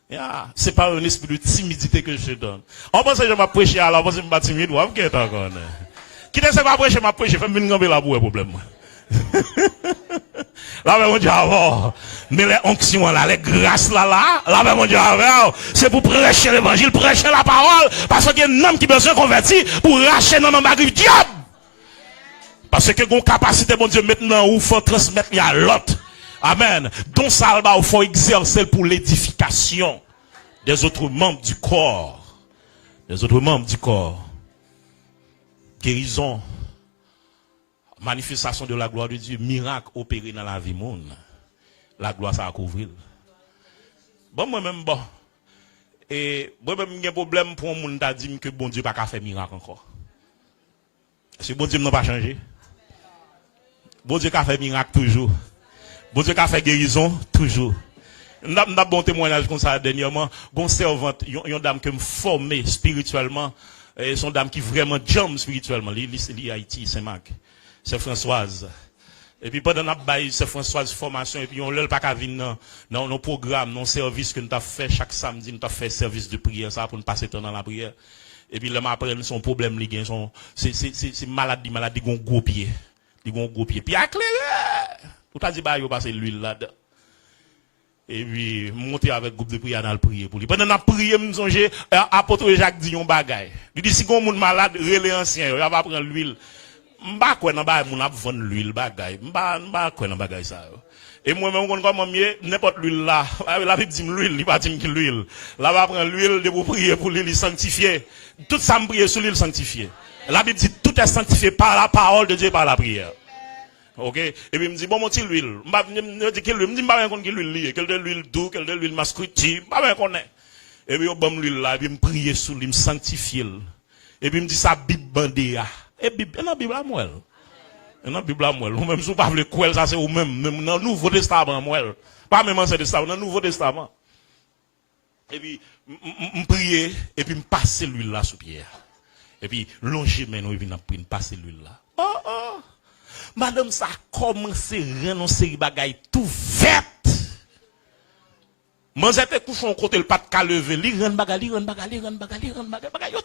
Yeah. C'est pas un esprit de timidité que je donne. On pense que je vais prêcher alors, on pense que je suis timide, ou encore. Qui ne sait pas prêcher, m'a prêché, fais venir gamber là pour le problème. Là, mon Dieu, mais les onctions là, les grâces là, mon Dieu, c'est pour prêcher l'évangile, prêcher la parole, parce qu'il y a un homme qui a besoin de convertir pour racheter dans le diable. Parce que une capacité, mon Dieu, maintenant, où il faut transmettre à l'autre. Amen. Donc, ça, il faut exercer pour l'édification des autres membres du corps. Des autres membres du corps. Guérison. Manifestation de la gloire de Dieu. Miracle opéré dans la vie monde. La gloire, ça a couvert. Bon, moi-même, bon. Et, moi-même, j'ai un problème pour un monde qui dit que bon Dieu n'a pas fait miracle encore. Est-ce que bon Dieu n'a pas changé? Bon Dieu a fait miracle toujours. Bon Dieu a fait guérison toujours. N'a bon témoignage comme ça dernièrement. Gon servante, yon dame qui me formé spirituellement, et son dame qui vraiment jam spirituellement. Li Haïti, Saint-Marc. C'est Françoise. Et puis pendant notre bail, c'est Françoise formation et puis on l'a pas qu'à venir dans nos programmes, nos services que nous avons fait chaque samedi, nous avons fait service de prière ça pour nous passer temps dans la prière. Et puis là après son problème li gen son c'est maladie gon gros pied. Li gon gros pied. Puis éclairé. Tout a dit bah yo passer l'huile là-dedans. Et puis monter avec groupe de prière dans le prier pour lui. Pendant la prière me songer apôtre Jacques dit yon bagay. Il dit si gon moun malade relé ancien, il va prendre l'huile. M'ba quoi nan ba moun ap vendre l'huile bagay. M'ba quoi nan bagay ça. Et moi même kon comment mieux n'importe l'huile là. La Bible dit l'huile, il pas dit que l'huile. Là va prendre l'huile de pour prier pour lui sanctifier. Tout ça me prier sur l'huile sanctifier. La Bible dit tout est sanctifié par la parole de Dieu par la prière. OK, et puis il me dit bon mon petit l'huile. Me dit que l'huile, me dit pas connait l'huile lié, quelle de l'huile doux, quelle de l'huile masculine, pas connait. Et puis on bam l'huile là, et puis me prier sur lui, me sanctifier. Et puis il me dit ça Bible bandé. Et Bible, dans Bible à moi. Dans Bible à moi, ou même si vous pas le quoi ça c'est ou même dans Nouveau Testament moi. Pas même Ancien Testament, dans Nouveau Testament. Et puis me prier et puis me passer l'huile là sous pierre. Et puis longer maintenant et puis me passer l'huile là. Oh. Madame ça a commencé à renoncer bagay tout fait. Moi j'étais couché en côté le pas de lever, li ren bagay yo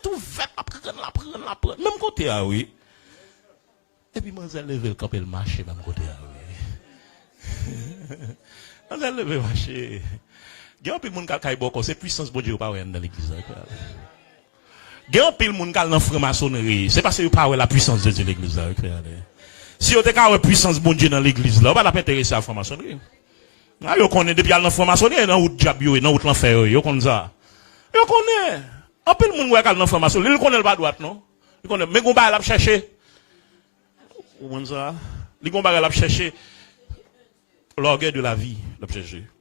tout fait la prendre. Même côté ah oui. Et puis moi j'ai levé le camp et le marché même côté ah oui. Moi j'ai levé marché. Gen pile moun kay boko, c'est puissance bon Dieu pas dans l'église. Gen pile moun kal dans franc-maçonnerie, c'est parce que pas la puissance de Dieu l'église là. Si vous avez une puissance bon Dieu dans l'église, là, vous ne pas intéresser à la franc-maçonnerie. Vous connaissez depuis la franc-maçonnerie, dans le diable, dans l'enfer, vous connaissez ça. Vous connaissez. Un peu de monde qui est dans la franc-maçonnerie, il connaît pas droite, non? Il connaît. Mais vous allez chercher. Vous connaissez ça? Il allez chercher l'orgueil de la vie.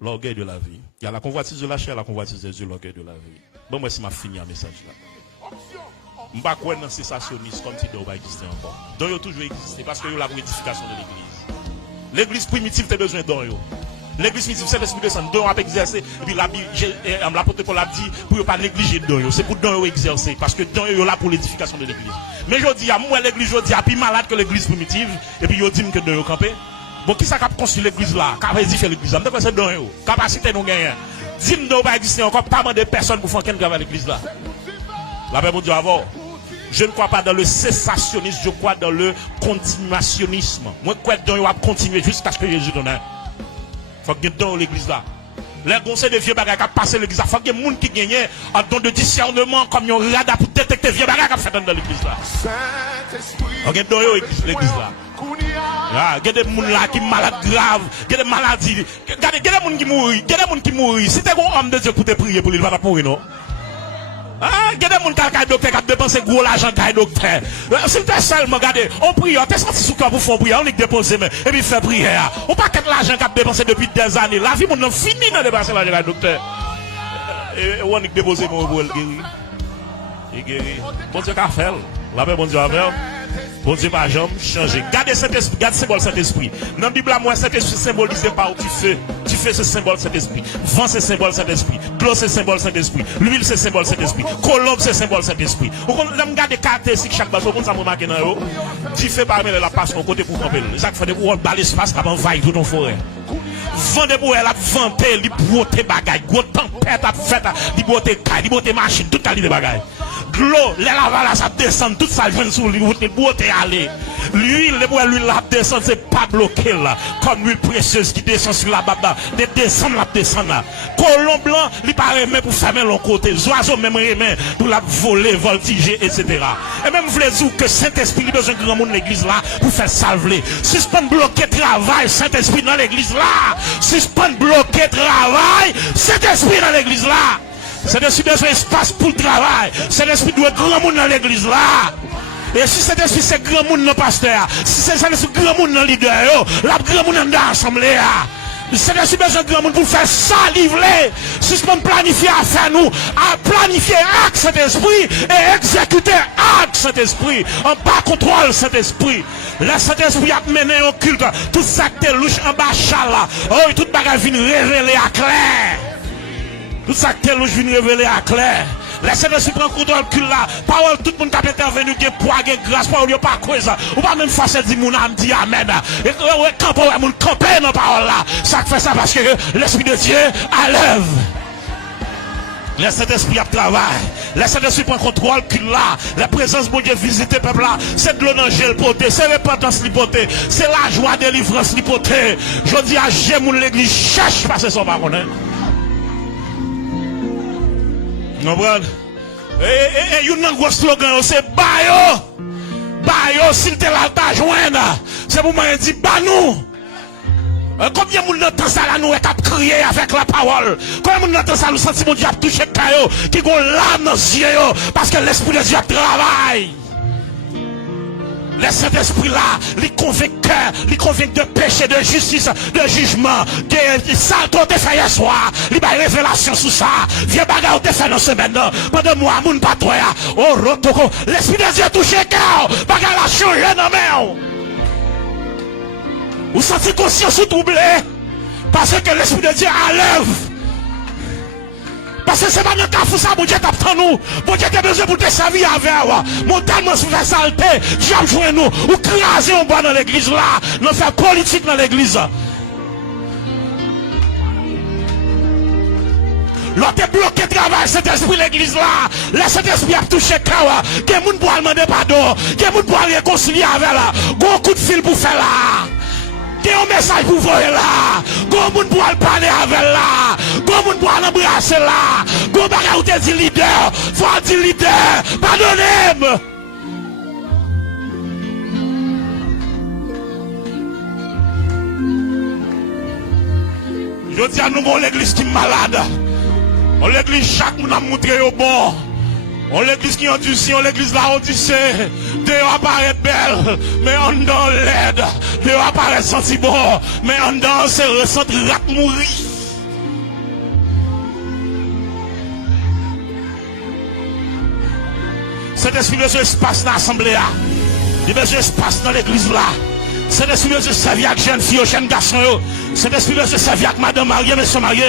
L'orgueil de la vie. Il y a la convoitise de la chair, la convoitise des yeux, l'orgueil de la vie. Bon, moi, c'est ma fini un message là. Je ne sais pas quoi dans cessationniste comme si il va exister encore. Donc il a toujours existé parce que il y a la édification de l'église. L'église primitive a besoin d'on. L'église primitive, c'est l'esprit de sang. Don a exercé. Et puis l'apôtre Paul a dit pour ne pas négliger don. C'est pour don exercer. Parce que don est là pour l'édification de l'église. Mais je dis, moi l'église, je dis, plus malade que l'église primitive. Et puis je dis que don est campé. Bon, qui ça a construit l'église là? Qui a édifié l'église? Je me c'est don. Capacité nous gagne. Dis-moi don va exister encore. Pas de personnes pour faire quelqu'un avec l'église là. La paix pour Dieu avant. Je ne crois pas dans le cessationnisme, je crois dans le continuationnisme. Moi, je crois que on va continuer jusqu'à ce que Jésus donne. Il faut que dans l'église là. Les conseils de vieux bagages qui passent l'église là. Il faut que les gens qui gagnent un don de discernement comme un radar pour détecter vieux bagages qui fait dans l'église là. Il faut que dans l'église là. Il y a des gens là qui sont malades graves, il y a des maladies. Il y a des gens qui mourent. Il y a des gens qui mourent. Si tu es un homme de Dieu pour te prier pour lui, il va pas mourir, non? Ah, il y a des gens qui ont docteur qui dépensé gros l'argent qui docteur. Si tu es seulement, regardez, on prie, tu es sorti sous cœur pour faire prier, on est déposé, et puis faire prière. On pas qu'être l'argent qui a dépensé depuis des années. La vie, on a fini de dépenser l'argent qui docteur. Et on est déposé, mon beau, il guérit. Il guérit. Bon Dieu qu'a fait. La paix, bon Dieu a fait. Bon Dieu pas jamais changer. Gardez cet esprit, gardez ce symbole Saint-Esprit. Dans la Bible, moi, cet esprit symbolisé par où tu fais. Tu fais ce symbole Saint-Esprit. Vent, c'est symbole Saint-Esprit. Glow, c'est symbole Saint-Esprit. L'huile, c'est symbole Saint-Esprit. Colombe, c'est symbole Saint-Esprit. On regarde des caractéristiques chaque base. On ça remarque dans eux. Tu fais parmi la passe au côté pour camper. Jacques fait des pour baler l'espace avant vaille tout dans forêt. Vendre pour elle a vanté, li broter bagaille, gros tempête a fait, li broter caille, li broter machine, tout qualité de bagaille. l'eau, les lavalas, ça descend, tout ça vient sur lui, vous êtes beau aller. L'huile, l'huile la descend, c'est pas bloqué là. Comme l'huile précieuse qui descend sur la baba, de descendre la descend là. Colon blanc, il pas remet pour fermer l'autre côté. Oiseau même remet pour la voler, voltiger, etc. Et même vous voulez dire que Saint-Esprit, il a besoin de grand monde dans l'église là pour faire salver. Suspend bloquer travail, Saint-Esprit dans l'église là. Suspend bloquer travail, Saint-Esprit dans l'église là. Saint-Esprit besoin d'espace pour le travail. Saint-Esprit doit grand monde dans l'église là. Et si cet esprit c'est grand monde dans pasteur, si c'est grand monde dans leader, la grand monde dans l'assemblée, c'est esprit besoin de grand monde pour faire ça, livrer, si je peux planifier à faire nous, à planifier acte cet esprit et exécuter acte cet esprit, en bas contrôle cet esprit. Là, cet esprit a mené au culte, tout ça qui est louche en bas chala, oh, tout bagage vient révéler à clair. Tout ça qui est louche vient révéler à clair. Laissez-le prendre contrôle cul là. Parole, tout le monde qui a intervenu, qui est poids, qui est grâce, parole, pas quoi ça. Ou pas même face dire mon âme dit amen. Et quand on va camper dans parole là, ça fait ça parce que l'Esprit de Dieu à l'œuvre. Laissez cet esprit à travail. Laissez cet esprit prendre contrôle cul là. La présence de Dieu visiter le peuple là. C'est de l'angèle poté, c'est repentance lipoté, c'est la joie de délivrance lipoté. Je dis à Jémoun l'église cherche parce que son pas connaît. Non, brother. Et il y a un gros slogan, c'est Bayo. Bayo, s'il te l'a pas joindre. C'est pour moi, il dit, bah nous. Combien de gens entend ça là, nous, et a crié avec la parole. Combien de gens entend ça, nous sentons mon Dieu a touché le caillou, qui ont l'âme dans les yeux, parce que l'esprit de Dieu travaille. Laisse cet esprit-là, les convaincre, de péché, de justice, de jugement, de salto de fait hier soir, les révélations sur ça, viens bagarre de fait dans ce semaine, pendant moi, moun pas toi, oh, rotoko, l'esprit de Dieu touché cœur, bagarre la changé dans main. Vous sentez conscience ou troublé, parce que l'esprit de Dieu à l'œuvre. Parce que c'est pas notre cas, ça, bon Dieu t'attend nous. Bon Dieu t'as besoin pour te servir avec vous. Montagne, se fait salter, diable jouer nous. Ou craser en bas dans l'église là. Nous faire politique dans l'église. L'autre bloqué travail, cet esprit l'église là. Là, cet esprit a touché Kawa. Quel monde pour demander pardon. Quel monde pour réconcilier avec là. Gros coup de fil pour faire là. Il y a un message pour vous là. Go moun pour parler avec là. Go moun pour l'embrasser là. Go bagarre ou te dit leader. Faut dire leader. Pardonnez-moi. Je dis à nous, on l'église qui est malade. On l'église chaque moun a montré au bon. On l'église qui est endurcie, on l'église là, on dit c'est. Dehors apparaît belle, mais en dedans laide. Dehors apparaît senti bon, mais en dedans c'est ressenti rat mourir. Cet esprit de espace dans l'assemblée là. Il y a besoin d'espace dans l'église là. Cet esprit de servir avec jeunes filles, jeunes garçons. Cet esprit de servir avec madame mariée, monsieur marié.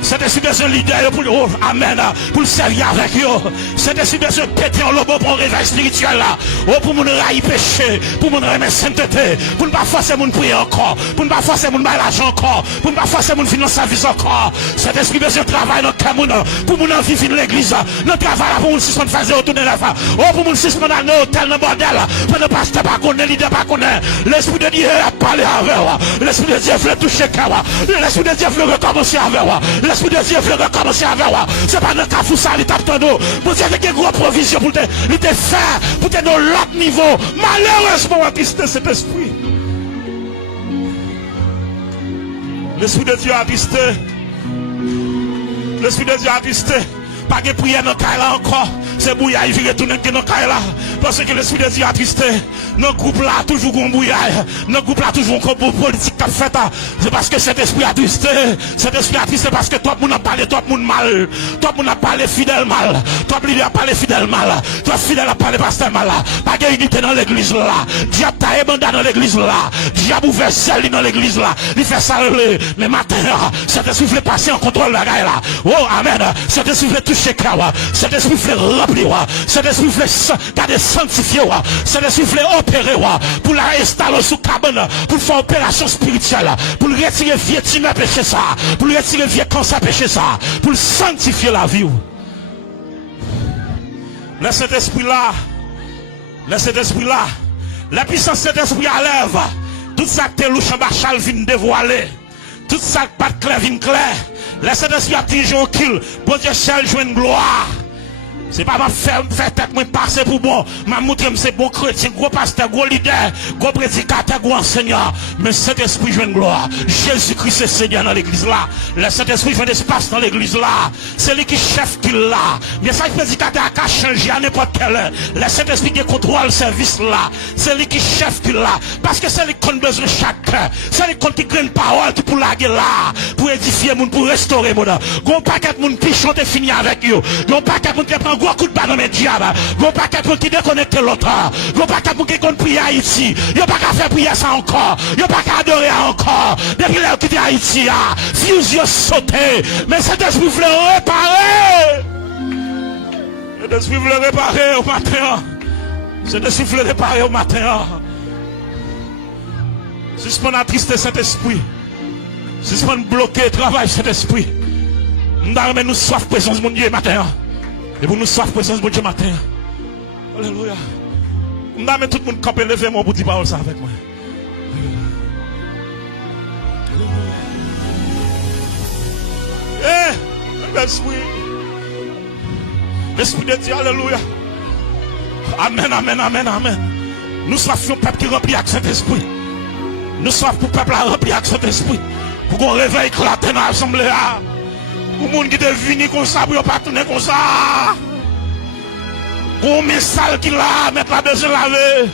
Cet esprit de leader pour le amen, pour le servir avec eux. Cet esprit de péter en lobo pour un réveil spirituel là. Oh, pour mon raï péché, pour mon remettre sainteté, pour ne pas forcer mon prier encore, pour ne pas forcer mon bail l'argent encore, pour ne pas forcer mon finance service encore. Cet esprit de travail dans le monde, pour mon envie de l'église, notre travail pour mon suspendre faire retourner la femme. Oh, pour mon suspendre à nos hôtels, dans le bordel, pour ne pas pas connaître, leader pas connaître. L'esprit de Dieu a parlé avec moi. L'esprit de Dieu veut toucher Kawa. L'esprit de Dieu veut recommencer avec moi. L'esprit de Dieu veut recommencer avec moi. C'est pas dans le cas où ça, il tape ton dos. Vous avez une grosse provision pour te faire, pour te dans l'autre niveau. Malheureusement, attristé cet esprit. L'esprit de Dieu a attristé. L'esprit de Dieu a attristé. Pas de prière dans le cas là encore. C'est bouillard, il vient retourner dans le cas là. Parce que l'esprit de Dieu a attristé. Notre groupe là, toujours un bouillard. Notre groupe là, toujours un politique qui a fait. C'est parce que cet esprit a attristé. Cet esprit a attristé parce que tout le monde a parlé, tout le monde mal. Tout le monde a parlé fidèle mal. Tout le monde a parlé fidèle mal. Tout fidèle a parlé pasteur mal. Pas de unité dans l'église là. Diable t'a ébandé dans l'église là. Diable ouvert celle dans l'église là. Il fait ça mais matin, cet esprit fait passer en contrôle la gueule là. Oh, amen. Cet esprit fait toucher Kawa. Cet esprit fait remplir. Cet esprit fait garder sanctifier. Cet esprit fait opérer pour la installer sous cabane, pour faire opération spirituelle, pour retirer vieux timé péché ça, pour retirer vieux cancer péché ça, pour sanctifier la vie. Le Saint-Esprit là. Le Saint-Esprit là. La puissance Saint-Esprit à l'œuvre. Tout ça que louche en bachal vient dévoiler. Tout ça que pas de clair vient clair. Le Saint-Esprit a dit j'en kill. Bon Dieu seul joue une gloire. C'est pas ma faire tête moi passer pour bon. Ma montre c'est bon chrétien, gros pasteur, gros leader, gros prédicateur, gros enseignant. Mais cet esprit joue une gloire. Jésus-Christ est Seigneur dans l'église là. Le Saint-Esprit fait d'espace dans l'église là. C'est lui qui chef qui l'a. Mais ça le prédicateur a changé à n'importe quelle heure. Le Saint-Esprit qui contrôle le service là. C'est lui qui chef qui l'a. Parce que c'est lui qui a besoin de chacun. C'est lui qui a une parole qui pour laguer là. Pour édifier moun, pour restaurer moun. Gon paquet moun pichon te fini avec you. Gon paquet moun qui prend gros coup de balle dans mes diables. Gon paquet moun qui déconnecte l'autre. Gon paquet moun qui compte prier Haïti. Yo pas qu'à faire prier ça encore. Yo pas qu'à adorer encore. Depuis là qui Haïti a. Fusion sauté. Mais cet esprit voulait réparer. Cet esprit voulait réparer au matin. Cet esprit voulait réparer au matin. Suspend la tristesse cet esprit. Suspend bloquer le travail cet esprit. Nous soif présence de mon Dieu matin. Et pour nous soif présence de mon Dieu matin. Alléluia. Nous avons tout le monde camper lever mon bout de parole ça avec moi. Eh, l'esprit. L'esprit de Dieu, alléluia. Amen, amen, amen, amen. Nous soyons peuple qui remplit avec cet esprit. Nous soyons pour peuple à remplir avec cet esprit. Pour qu'on réveille éclater dans l'assemblée. Pour les gens qui devinent comme ça, pour ne pas tourner comme ça. Gon mes sale qui là, mettre la besoin laver.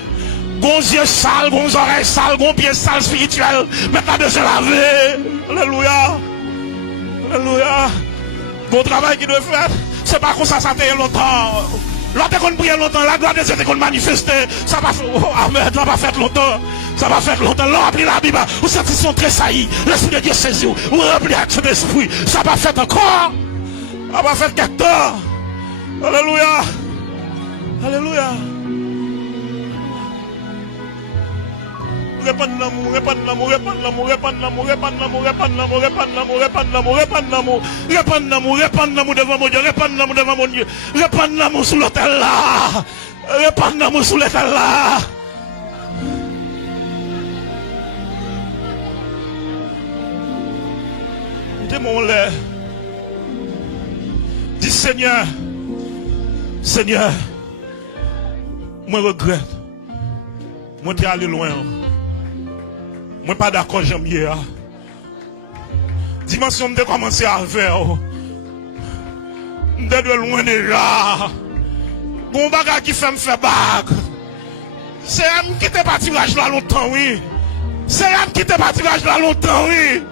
Gon yeux sale, gon oreilles sales, gon pieds sales spirituels, mettre la besoin laver. Alléluia. Alléluia. Bon travail qui doit faire, c'est pas comme ça, ça fait longtemps. L'autre qu'on prie longtemps, la gloire de Dieu qu'on manifeste, ça va faire, amen, ça va faire longtemps. Ça va faire longtemps. L'on remplit la Bible. Vous sentez son très saillie. L'esprit de Dieu saisit. Vous remplit avec cet esprit. Ça va faire encore. Ça va faire quelque temps. Alléluia. Alléluia. Répandre l'amour, répandre l'amour, répandre l'amour, répandre l'amour, répandre l'amour, répandre l'amour, répandre l'amour, répandre l'amour, répandre l'amour, répandre l'amour, répandre l'amour devant mon Dieu, répandre l'amour devant mon Dieu, répandre l'amour sous l'autel là, répandre l'amour sous l'autel là. Mon lait. Dis Seigneur, Seigneur, moi regrette. Moi t'es allé loin. Moi pas d'accord j'aime hier. Dimension de commencer à faire. M'de de loin déjà. Bon bagage qui fait me faire bague. C'est elle qui te parti là longtemps oui. C'est elle qui te parti là longtemps oui.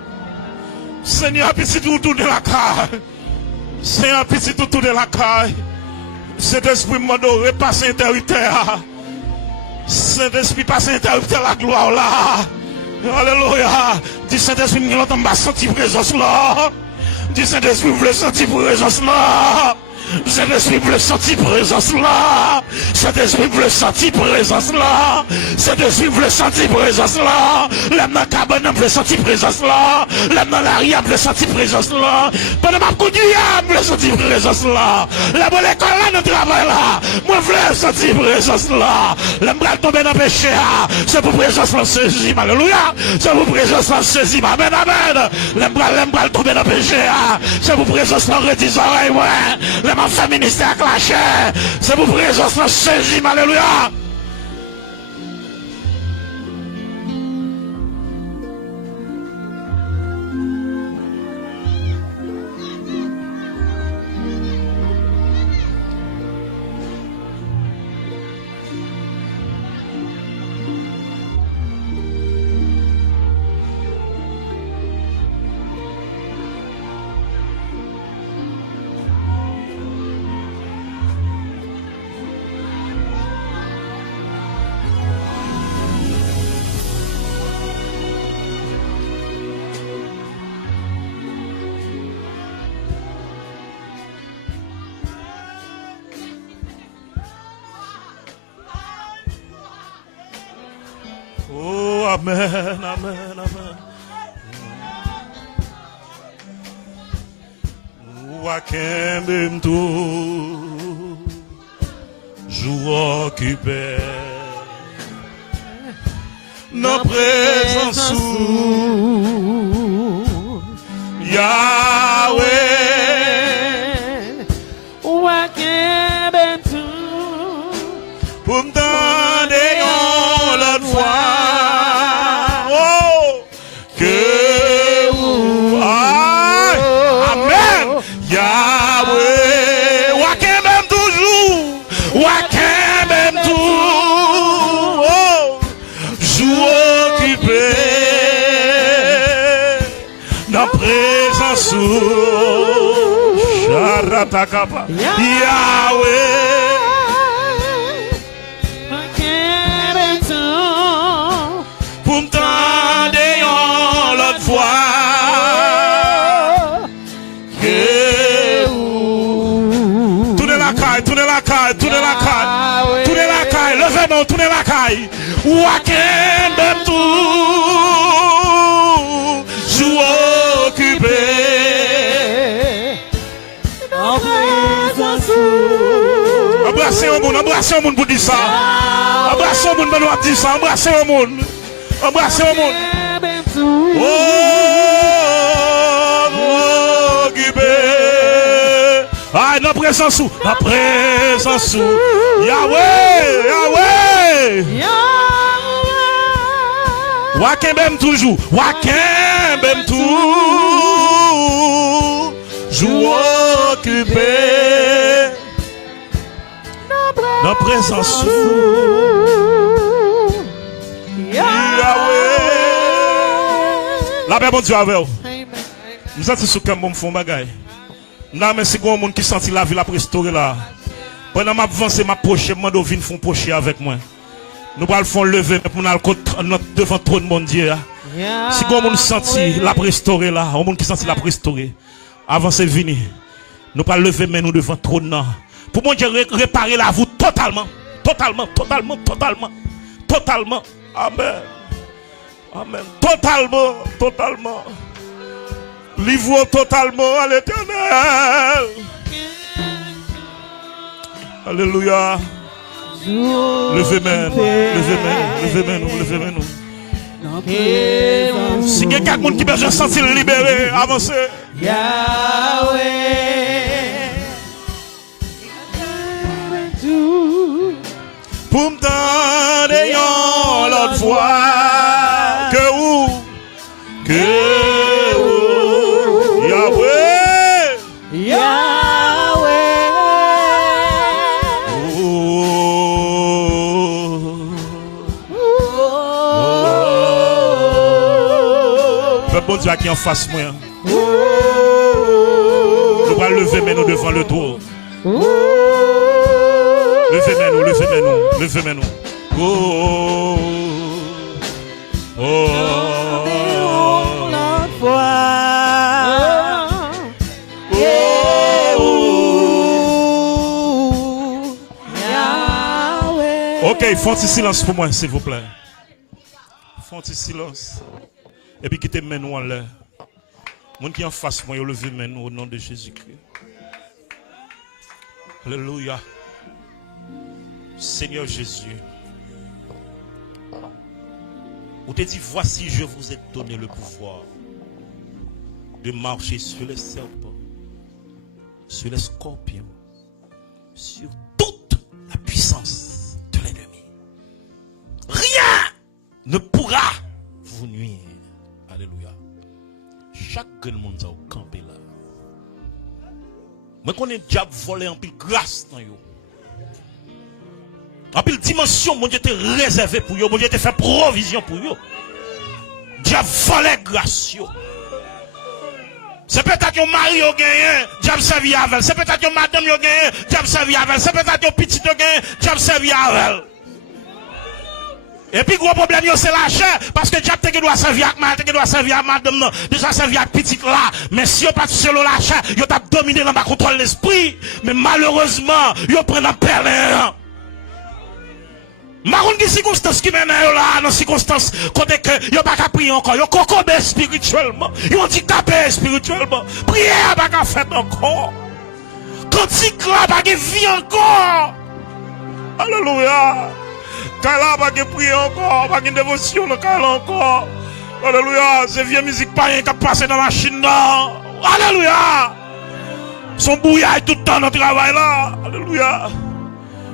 Seigneur, petit tout de la caille. Seigneur, petit tout de la caille. Cet esprit m'a donné passe intérieur. Cet esprit passe intérieur la gloire là. Alléluia. Dis cet esprit nous l'entend pas sentir présence là. Dis cet esprit vous voulez sentir présence là. Cet esprit veut sentir présence là. Cet esprit veut sentir présence là. Cet esprit veut sentir présence là. L'âme dans la cabane veut sentir présence là. L'âme dans l'arrière veut sentir présence là. Pendant ma conduite, veut sentir présence là. La bonne école là, notre travail là. Moi, je veux sentir présence là. L'âme va tomber dans le péché. C'est pour présence là, saisie. Alléluia. C'est pour présence là, saisie. Amen, amen. L'âme va tomber dans le péché. C'est pour présence là, redis oreilles, ouais. Ma fait ministère clashé. C'est pour présence de saisie, alléluia. Oh, amen, amen, amen. Oh, I can't be too. jour occupé. Dans présence Yahweh. Pour m'tendre l'autre fois. Oh, que ou amen. Yahweh. Waken même toujours. Waken même tout. Oh, jour occupé. Dans présence Sharatakapa. Yahweh. Tournez la caille, Waken même tout, joue occupé. Embrassez au monde pour dire ça. Embrassez au monde pour nous dire ça. Embrassez au monde. Embrassez au monde. Oh, occupé. Ah, la présence où? La présence où? Yahweh, Yahweh. Waken même toujours. Waken même tout. Joue occupé. La présence où? Yahweh. La paix, bon Dieu, avec vous. Nous êtes sous comme bon fond bagaille. Non, mais c'est un monde qui sentit la vie la restaurée là. Pendant que j'avance, ma poche, je demande vin font pocher avec moi. Nous allons faire lever pour nous devant trop de monde Dieu. Si un monde senti la restaurée là, un monde qui sentit la restaurée, avancez vini. Nous allons lever mais nous devant trop de nom. Pour mon Dieu réparer la vous totalement. Totalement. Amen. Amen. Totalement. Livre totalement à l'Éternel. Alléluia. Levez-moi. Si il y a quelqu'un qui a besoin de se sentir libéré, avancez. Yahweh. Pour me donner l'autre fois. Bon Dieu qui en face moi. Nous allons lever mais nous devant le tour. Levez-moi nous. Oh. Ok, font un silence pour moi, s'il vous plaît. Font un silence. Et puis quittez mes nous en l'air. Mon qui en face moi, levez mes nous au nom de Jésus-Christ. Alléluia. Seigneur Jésus. On te dit, voici, je vous ai donné le pouvoir de marcher sur les serpents, sur les scorpions, sur toute la puissance de l'ennemi. Rien ne pourra vous nuire. Alléluia. Chaque monde a campé là. Mais qu'on est diable volé en pile grâce dans yo. En pile dimension, mon Dieu était réservé pour yo, mon Dieu était fait provision pour yo. Diable volé grâce yo. C'est peut-être que mari yo gagné, diable servi avec. C'est peut-être que madame yo gagné, diable servi avec. C'est peut-être que petit yo gagné, diable servi avec. Et puis, gros problème, c'est la chair. Parce que diable te doit servir avec madame, te doit servir avec madame, non. Déjà servir avec petite là. Mais si on pas selon la chair, yo t'a dominé dans ma contrôle l'esprit. Mais malheureusement, yo prend la perle. Maroun qui circonstance qui mène là, dans circonstance, côté que yo pas qu'à prier encore, yo kokobé spirituellement, yo handicapé spirituellement. Prière pas qu'à faire encore. Quand tu crains pas qu'à vie encore. Alléluia. Quand là, pas de prière encore, pas de dévotion locale encore. Alléluia. C'est vieux musique païen qui a passé dans la machine là. Alléluia. Son bouillard tout le temps dans le travail là. Alléluia.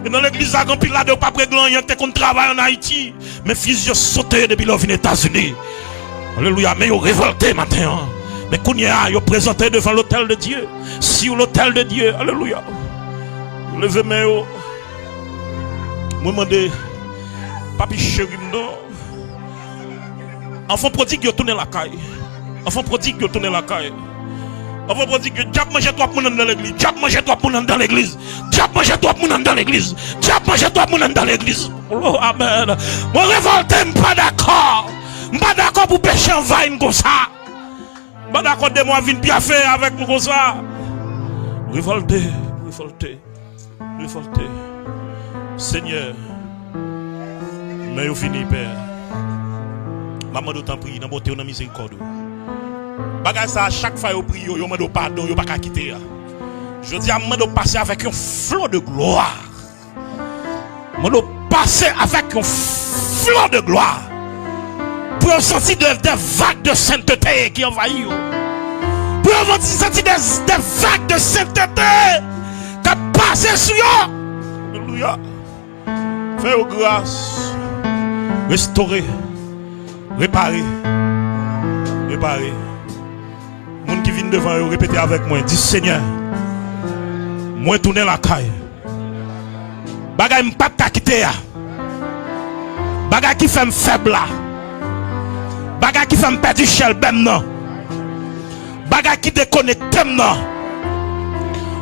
Et dans l'église, il y a pas de gland, il y a qui travaille en Haïti. Mais fils, ils sauté depuis les États-Unis. Alléluia. Mais ils ont révolté maintenant. Mais quand ils ont présenté devant l'autel de Dieu. Sur l'autel de Dieu. Alléluia. Levez-moi. Moi, je demande, papi chéri, non. Enfant prodigue, il tourne la caille. Enfant prodigue, il tourne la caille. Enfant prodigue, diable mange toi pour dans l'église. Diable mange toi pour dans l'église. Diable mange toi pour dans l'église. Diable mange toi pour dans l'église. Oh, amen. Moi, révolté, je ne suis pas d'accord. Je ne suis pas d'accord pour pécher en vain comme ça. Je ne suis pas d'accord de moi venir bien faire avec nous comme ça. Révolté, révolté, révolté. Seigneur, mais au fini, Père. Maman d'autant prie, dans beauté, dans miséricorde. Bagay ça, chaque fois au prie, yo mando pardon, yo pas qu'à quitter. Je dis à mando passer avec un flot de gloire. Mando passer avec un flot de gloire. Pour sentir des vagues de sainteté qui envahissent. Pour sentir des vagues de sainteté qui passent sur eux. Alléluia. Fais-vous grâce. Restaurer. Réparer. Réparer. Les gens qui viennent devant eux, répétez avec moi. Dis Seigneur, moi tourner la caille. Bagay m'pas ta quitter. Bagay qui fait me faible. Bagay qui fait me perdre chel ben non. Bagay qui déconnecte non.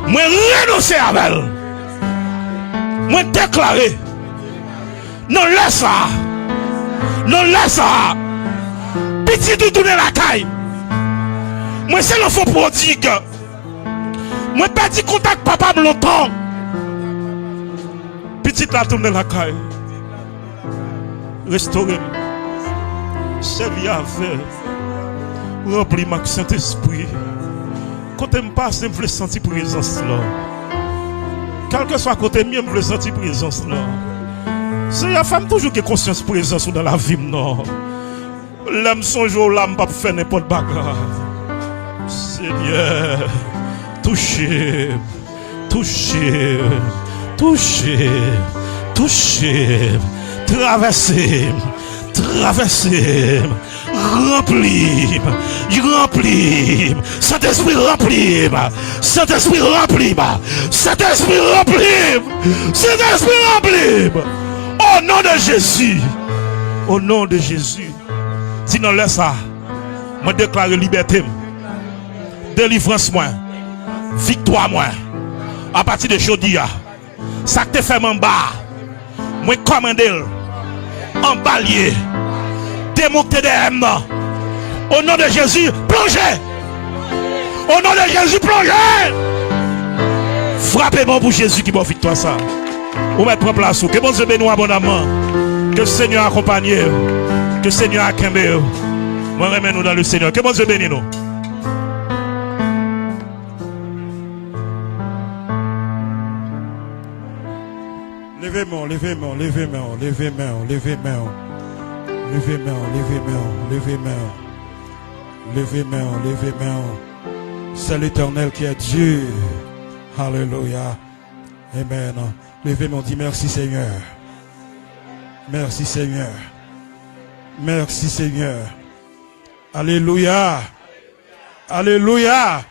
Moi renoncer avec elle. Moi déclarer. Non laisse ça. Non laisse ça. Petit tout tourner la caille. Moi c'est l'enfant prodigue. Moi pas dit contact papa longtemps. Petit la tourner la caille. Restaurer. Servir avec. Remplir ma Saint-Esprit. Quand je passe, je veux sentir présence là. Quel que soit côté mien, je veux sentir présence là. C'est la femme toujours qui a conscience présence dans la vie non. L'âme son jour l'âme pas faire n'importe bagarre. Seigneur, touchez, touchez, touchez, touchez, traversez, traversez, remplis, remplis, Saint-Esprit remplis, Saint-Esprit remplis, Saint-Esprit remplis, Saint-Esprit remplis. Au nom de Jésus, au nom de Jésus, sinon laisse ça, moi déclare liberté. Délivrance moi, victoire moi, à partir de aujourd'hui, ça te fait en bas, moi commander, en balier, démonter des haines. Au nom de Jésus, plongez. Au nom de Jésus, plongez. Frappez-moi pour Jésus qui m'a victoire ça. Vous mettez en place, que bon Dieu bénisse abondamment, que le Seigneur accompagne, que le Seigneur accueille. Moi remets nous dans le Seigneur, que bon Dieu bénisse nous. Levez-moi, levez-moi, levez-moi, levez-moi, levez-moi, levez-moi, levez-moi, levez-moi, levez-moi, levez-moi. C'est l'Éternel qui est Dieu. Alléluia. Amen. Levez-moi, dis merci Seigneur. Merci Seigneur. Merci Seigneur. Alléluia. Alléluia.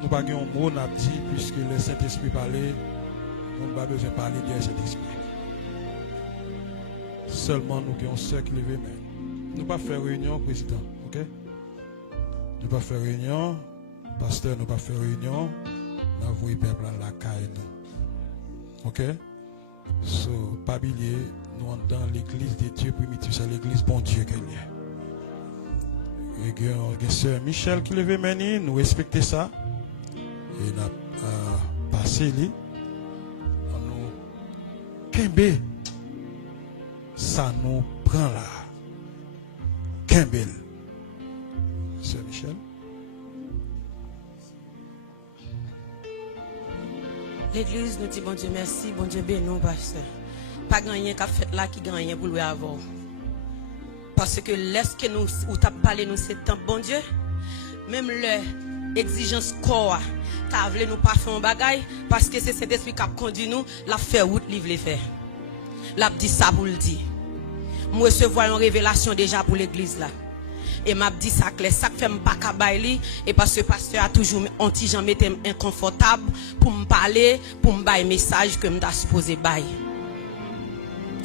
Nous n'avons pas un mot à dire puisque le Saint-Esprit parlait. Nous n'avons pas besoin de parler de Saint-Esprit. Seulement nous qui avons cercle levé. Nous ne pas faire réunion, président. Ok? Nous ne pas faire réunion. Pasteur, nous ne pas faire réunion. Nous avons le peuple à la caille. Ok? So, pas oublier, nous sommes dans l'église de Dieu primitif. C'est l'église bon Dieu qu'il y a. Et que sœur Michel qui levait maintenant, nous respectons ça. Et nous avons passé lui. Kembe, ça nous prend là. Kembe. Sœur Michel. L'église nous dit bon Dieu merci, bon Dieu bénis pasteur. Pas gagner qu'a fait là qui gagne pour lui avoir. Parce que lorsque nous ou t'a parlé nous c'est temps bon Dieu, même le exigence corps t'a voulu nous pas faire un bagaille parce que c'est cet esprit qui a conduit nous la faire route livre les faire. L'a dit ça pour le dire. Moi recevoir une révélation déjà pour l'église là. Et m'a dit ça clair, ça fait pas kabaili et parce que le pasteur a toujours anti Jean mettait inconfortable pour me parler, pour me bailler message que m'ta supposé bailler.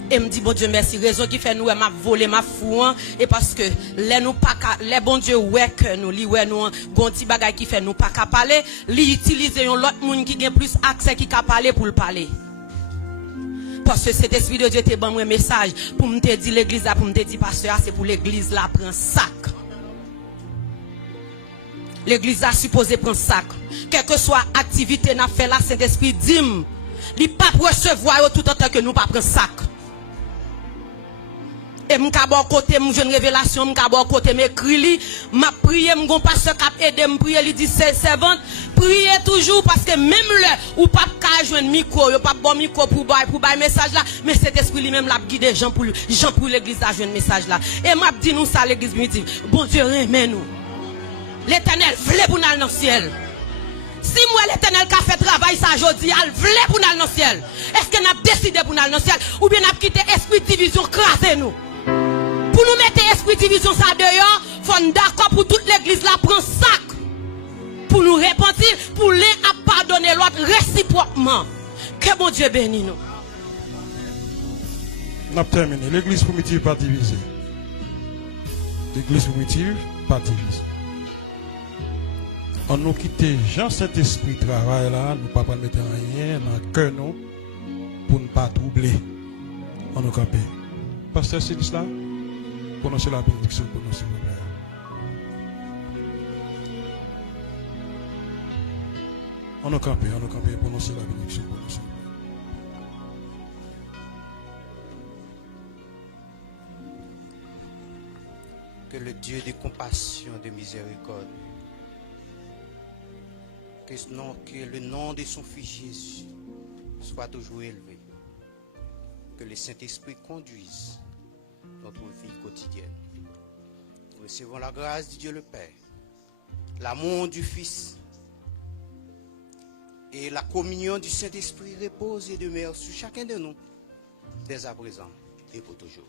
Et me dit bon Dieu merci, raison qui fait nous m'a volé m'a fou et parce que les nous pas les bon Dieu ouais que nous li ouais nous gon ti bagay qui fait nous pas ka parler, li utiliser un l'autre monde qui gagne plus accès qui ka parler pour le parler. Parce que cet esprit de Dieu te bon un message pour me te dire l'église là pour me te dire pasteur c'est pour l'église là prend sac. L'église a supposé prendre sac. Quelle que soit activité n'a fait là Saint-Esprit dit il pas recevoir tout autant que nous pas prendre sac. Et m'ka bon côté mon jeune révélation m'ka bon côté m'écrit li m'a prié m'gon pasteur cap aider me prier li dit servante prier toujours parce que même le ou pas ka joindre micro yo pas bon micro pour bail message là mais cet esprit lui même l'a guider Jean pour l'église à joindre message là et m'a dit nous ça l'église primitive bon Dieu remet nous l'Éternel vle pour nous dans le ciel. Si moi l'Éternel qui a fait travail ça aujourd'hui, elle vle pour nous dans le ciel. Est-ce que nous avons décidé pour nous dans le ciel ou bien nous avons quitté esprit de division craser nous? Pour nous mettre esprit de division ça dehors, faut nous d'accord pour toute l'église là prendre sac. Pour nous repentir, pour les pardonner l'autre réciproquement. Que bon Dieu bénisse nous. On a terminé. L'église primitive pas divisée. L'église primitive pas divisée. On nous quitte Jean cet esprit travail là, nous pas mettre rien dans le cœur nous pour ne pas troubler. On nous camper. Pasteur c'est cela. Prononcez la bénédiction pour nous s'il vous plaît. On nous camper, prononcez la bénédiction pour nous s'il vous plaît. Que le Dieu de compassion, de miséricorde, que le nom de son Fils Jésus soit toujours élevé. Que le Saint-Esprit conduise notre vie quotidienne. Nous recevons la grâce de Dieu le Père, l'amour du Fils et la communion du Saint-Esprit repose et demeure sur chacun de nous, dès à présent et pour toujours.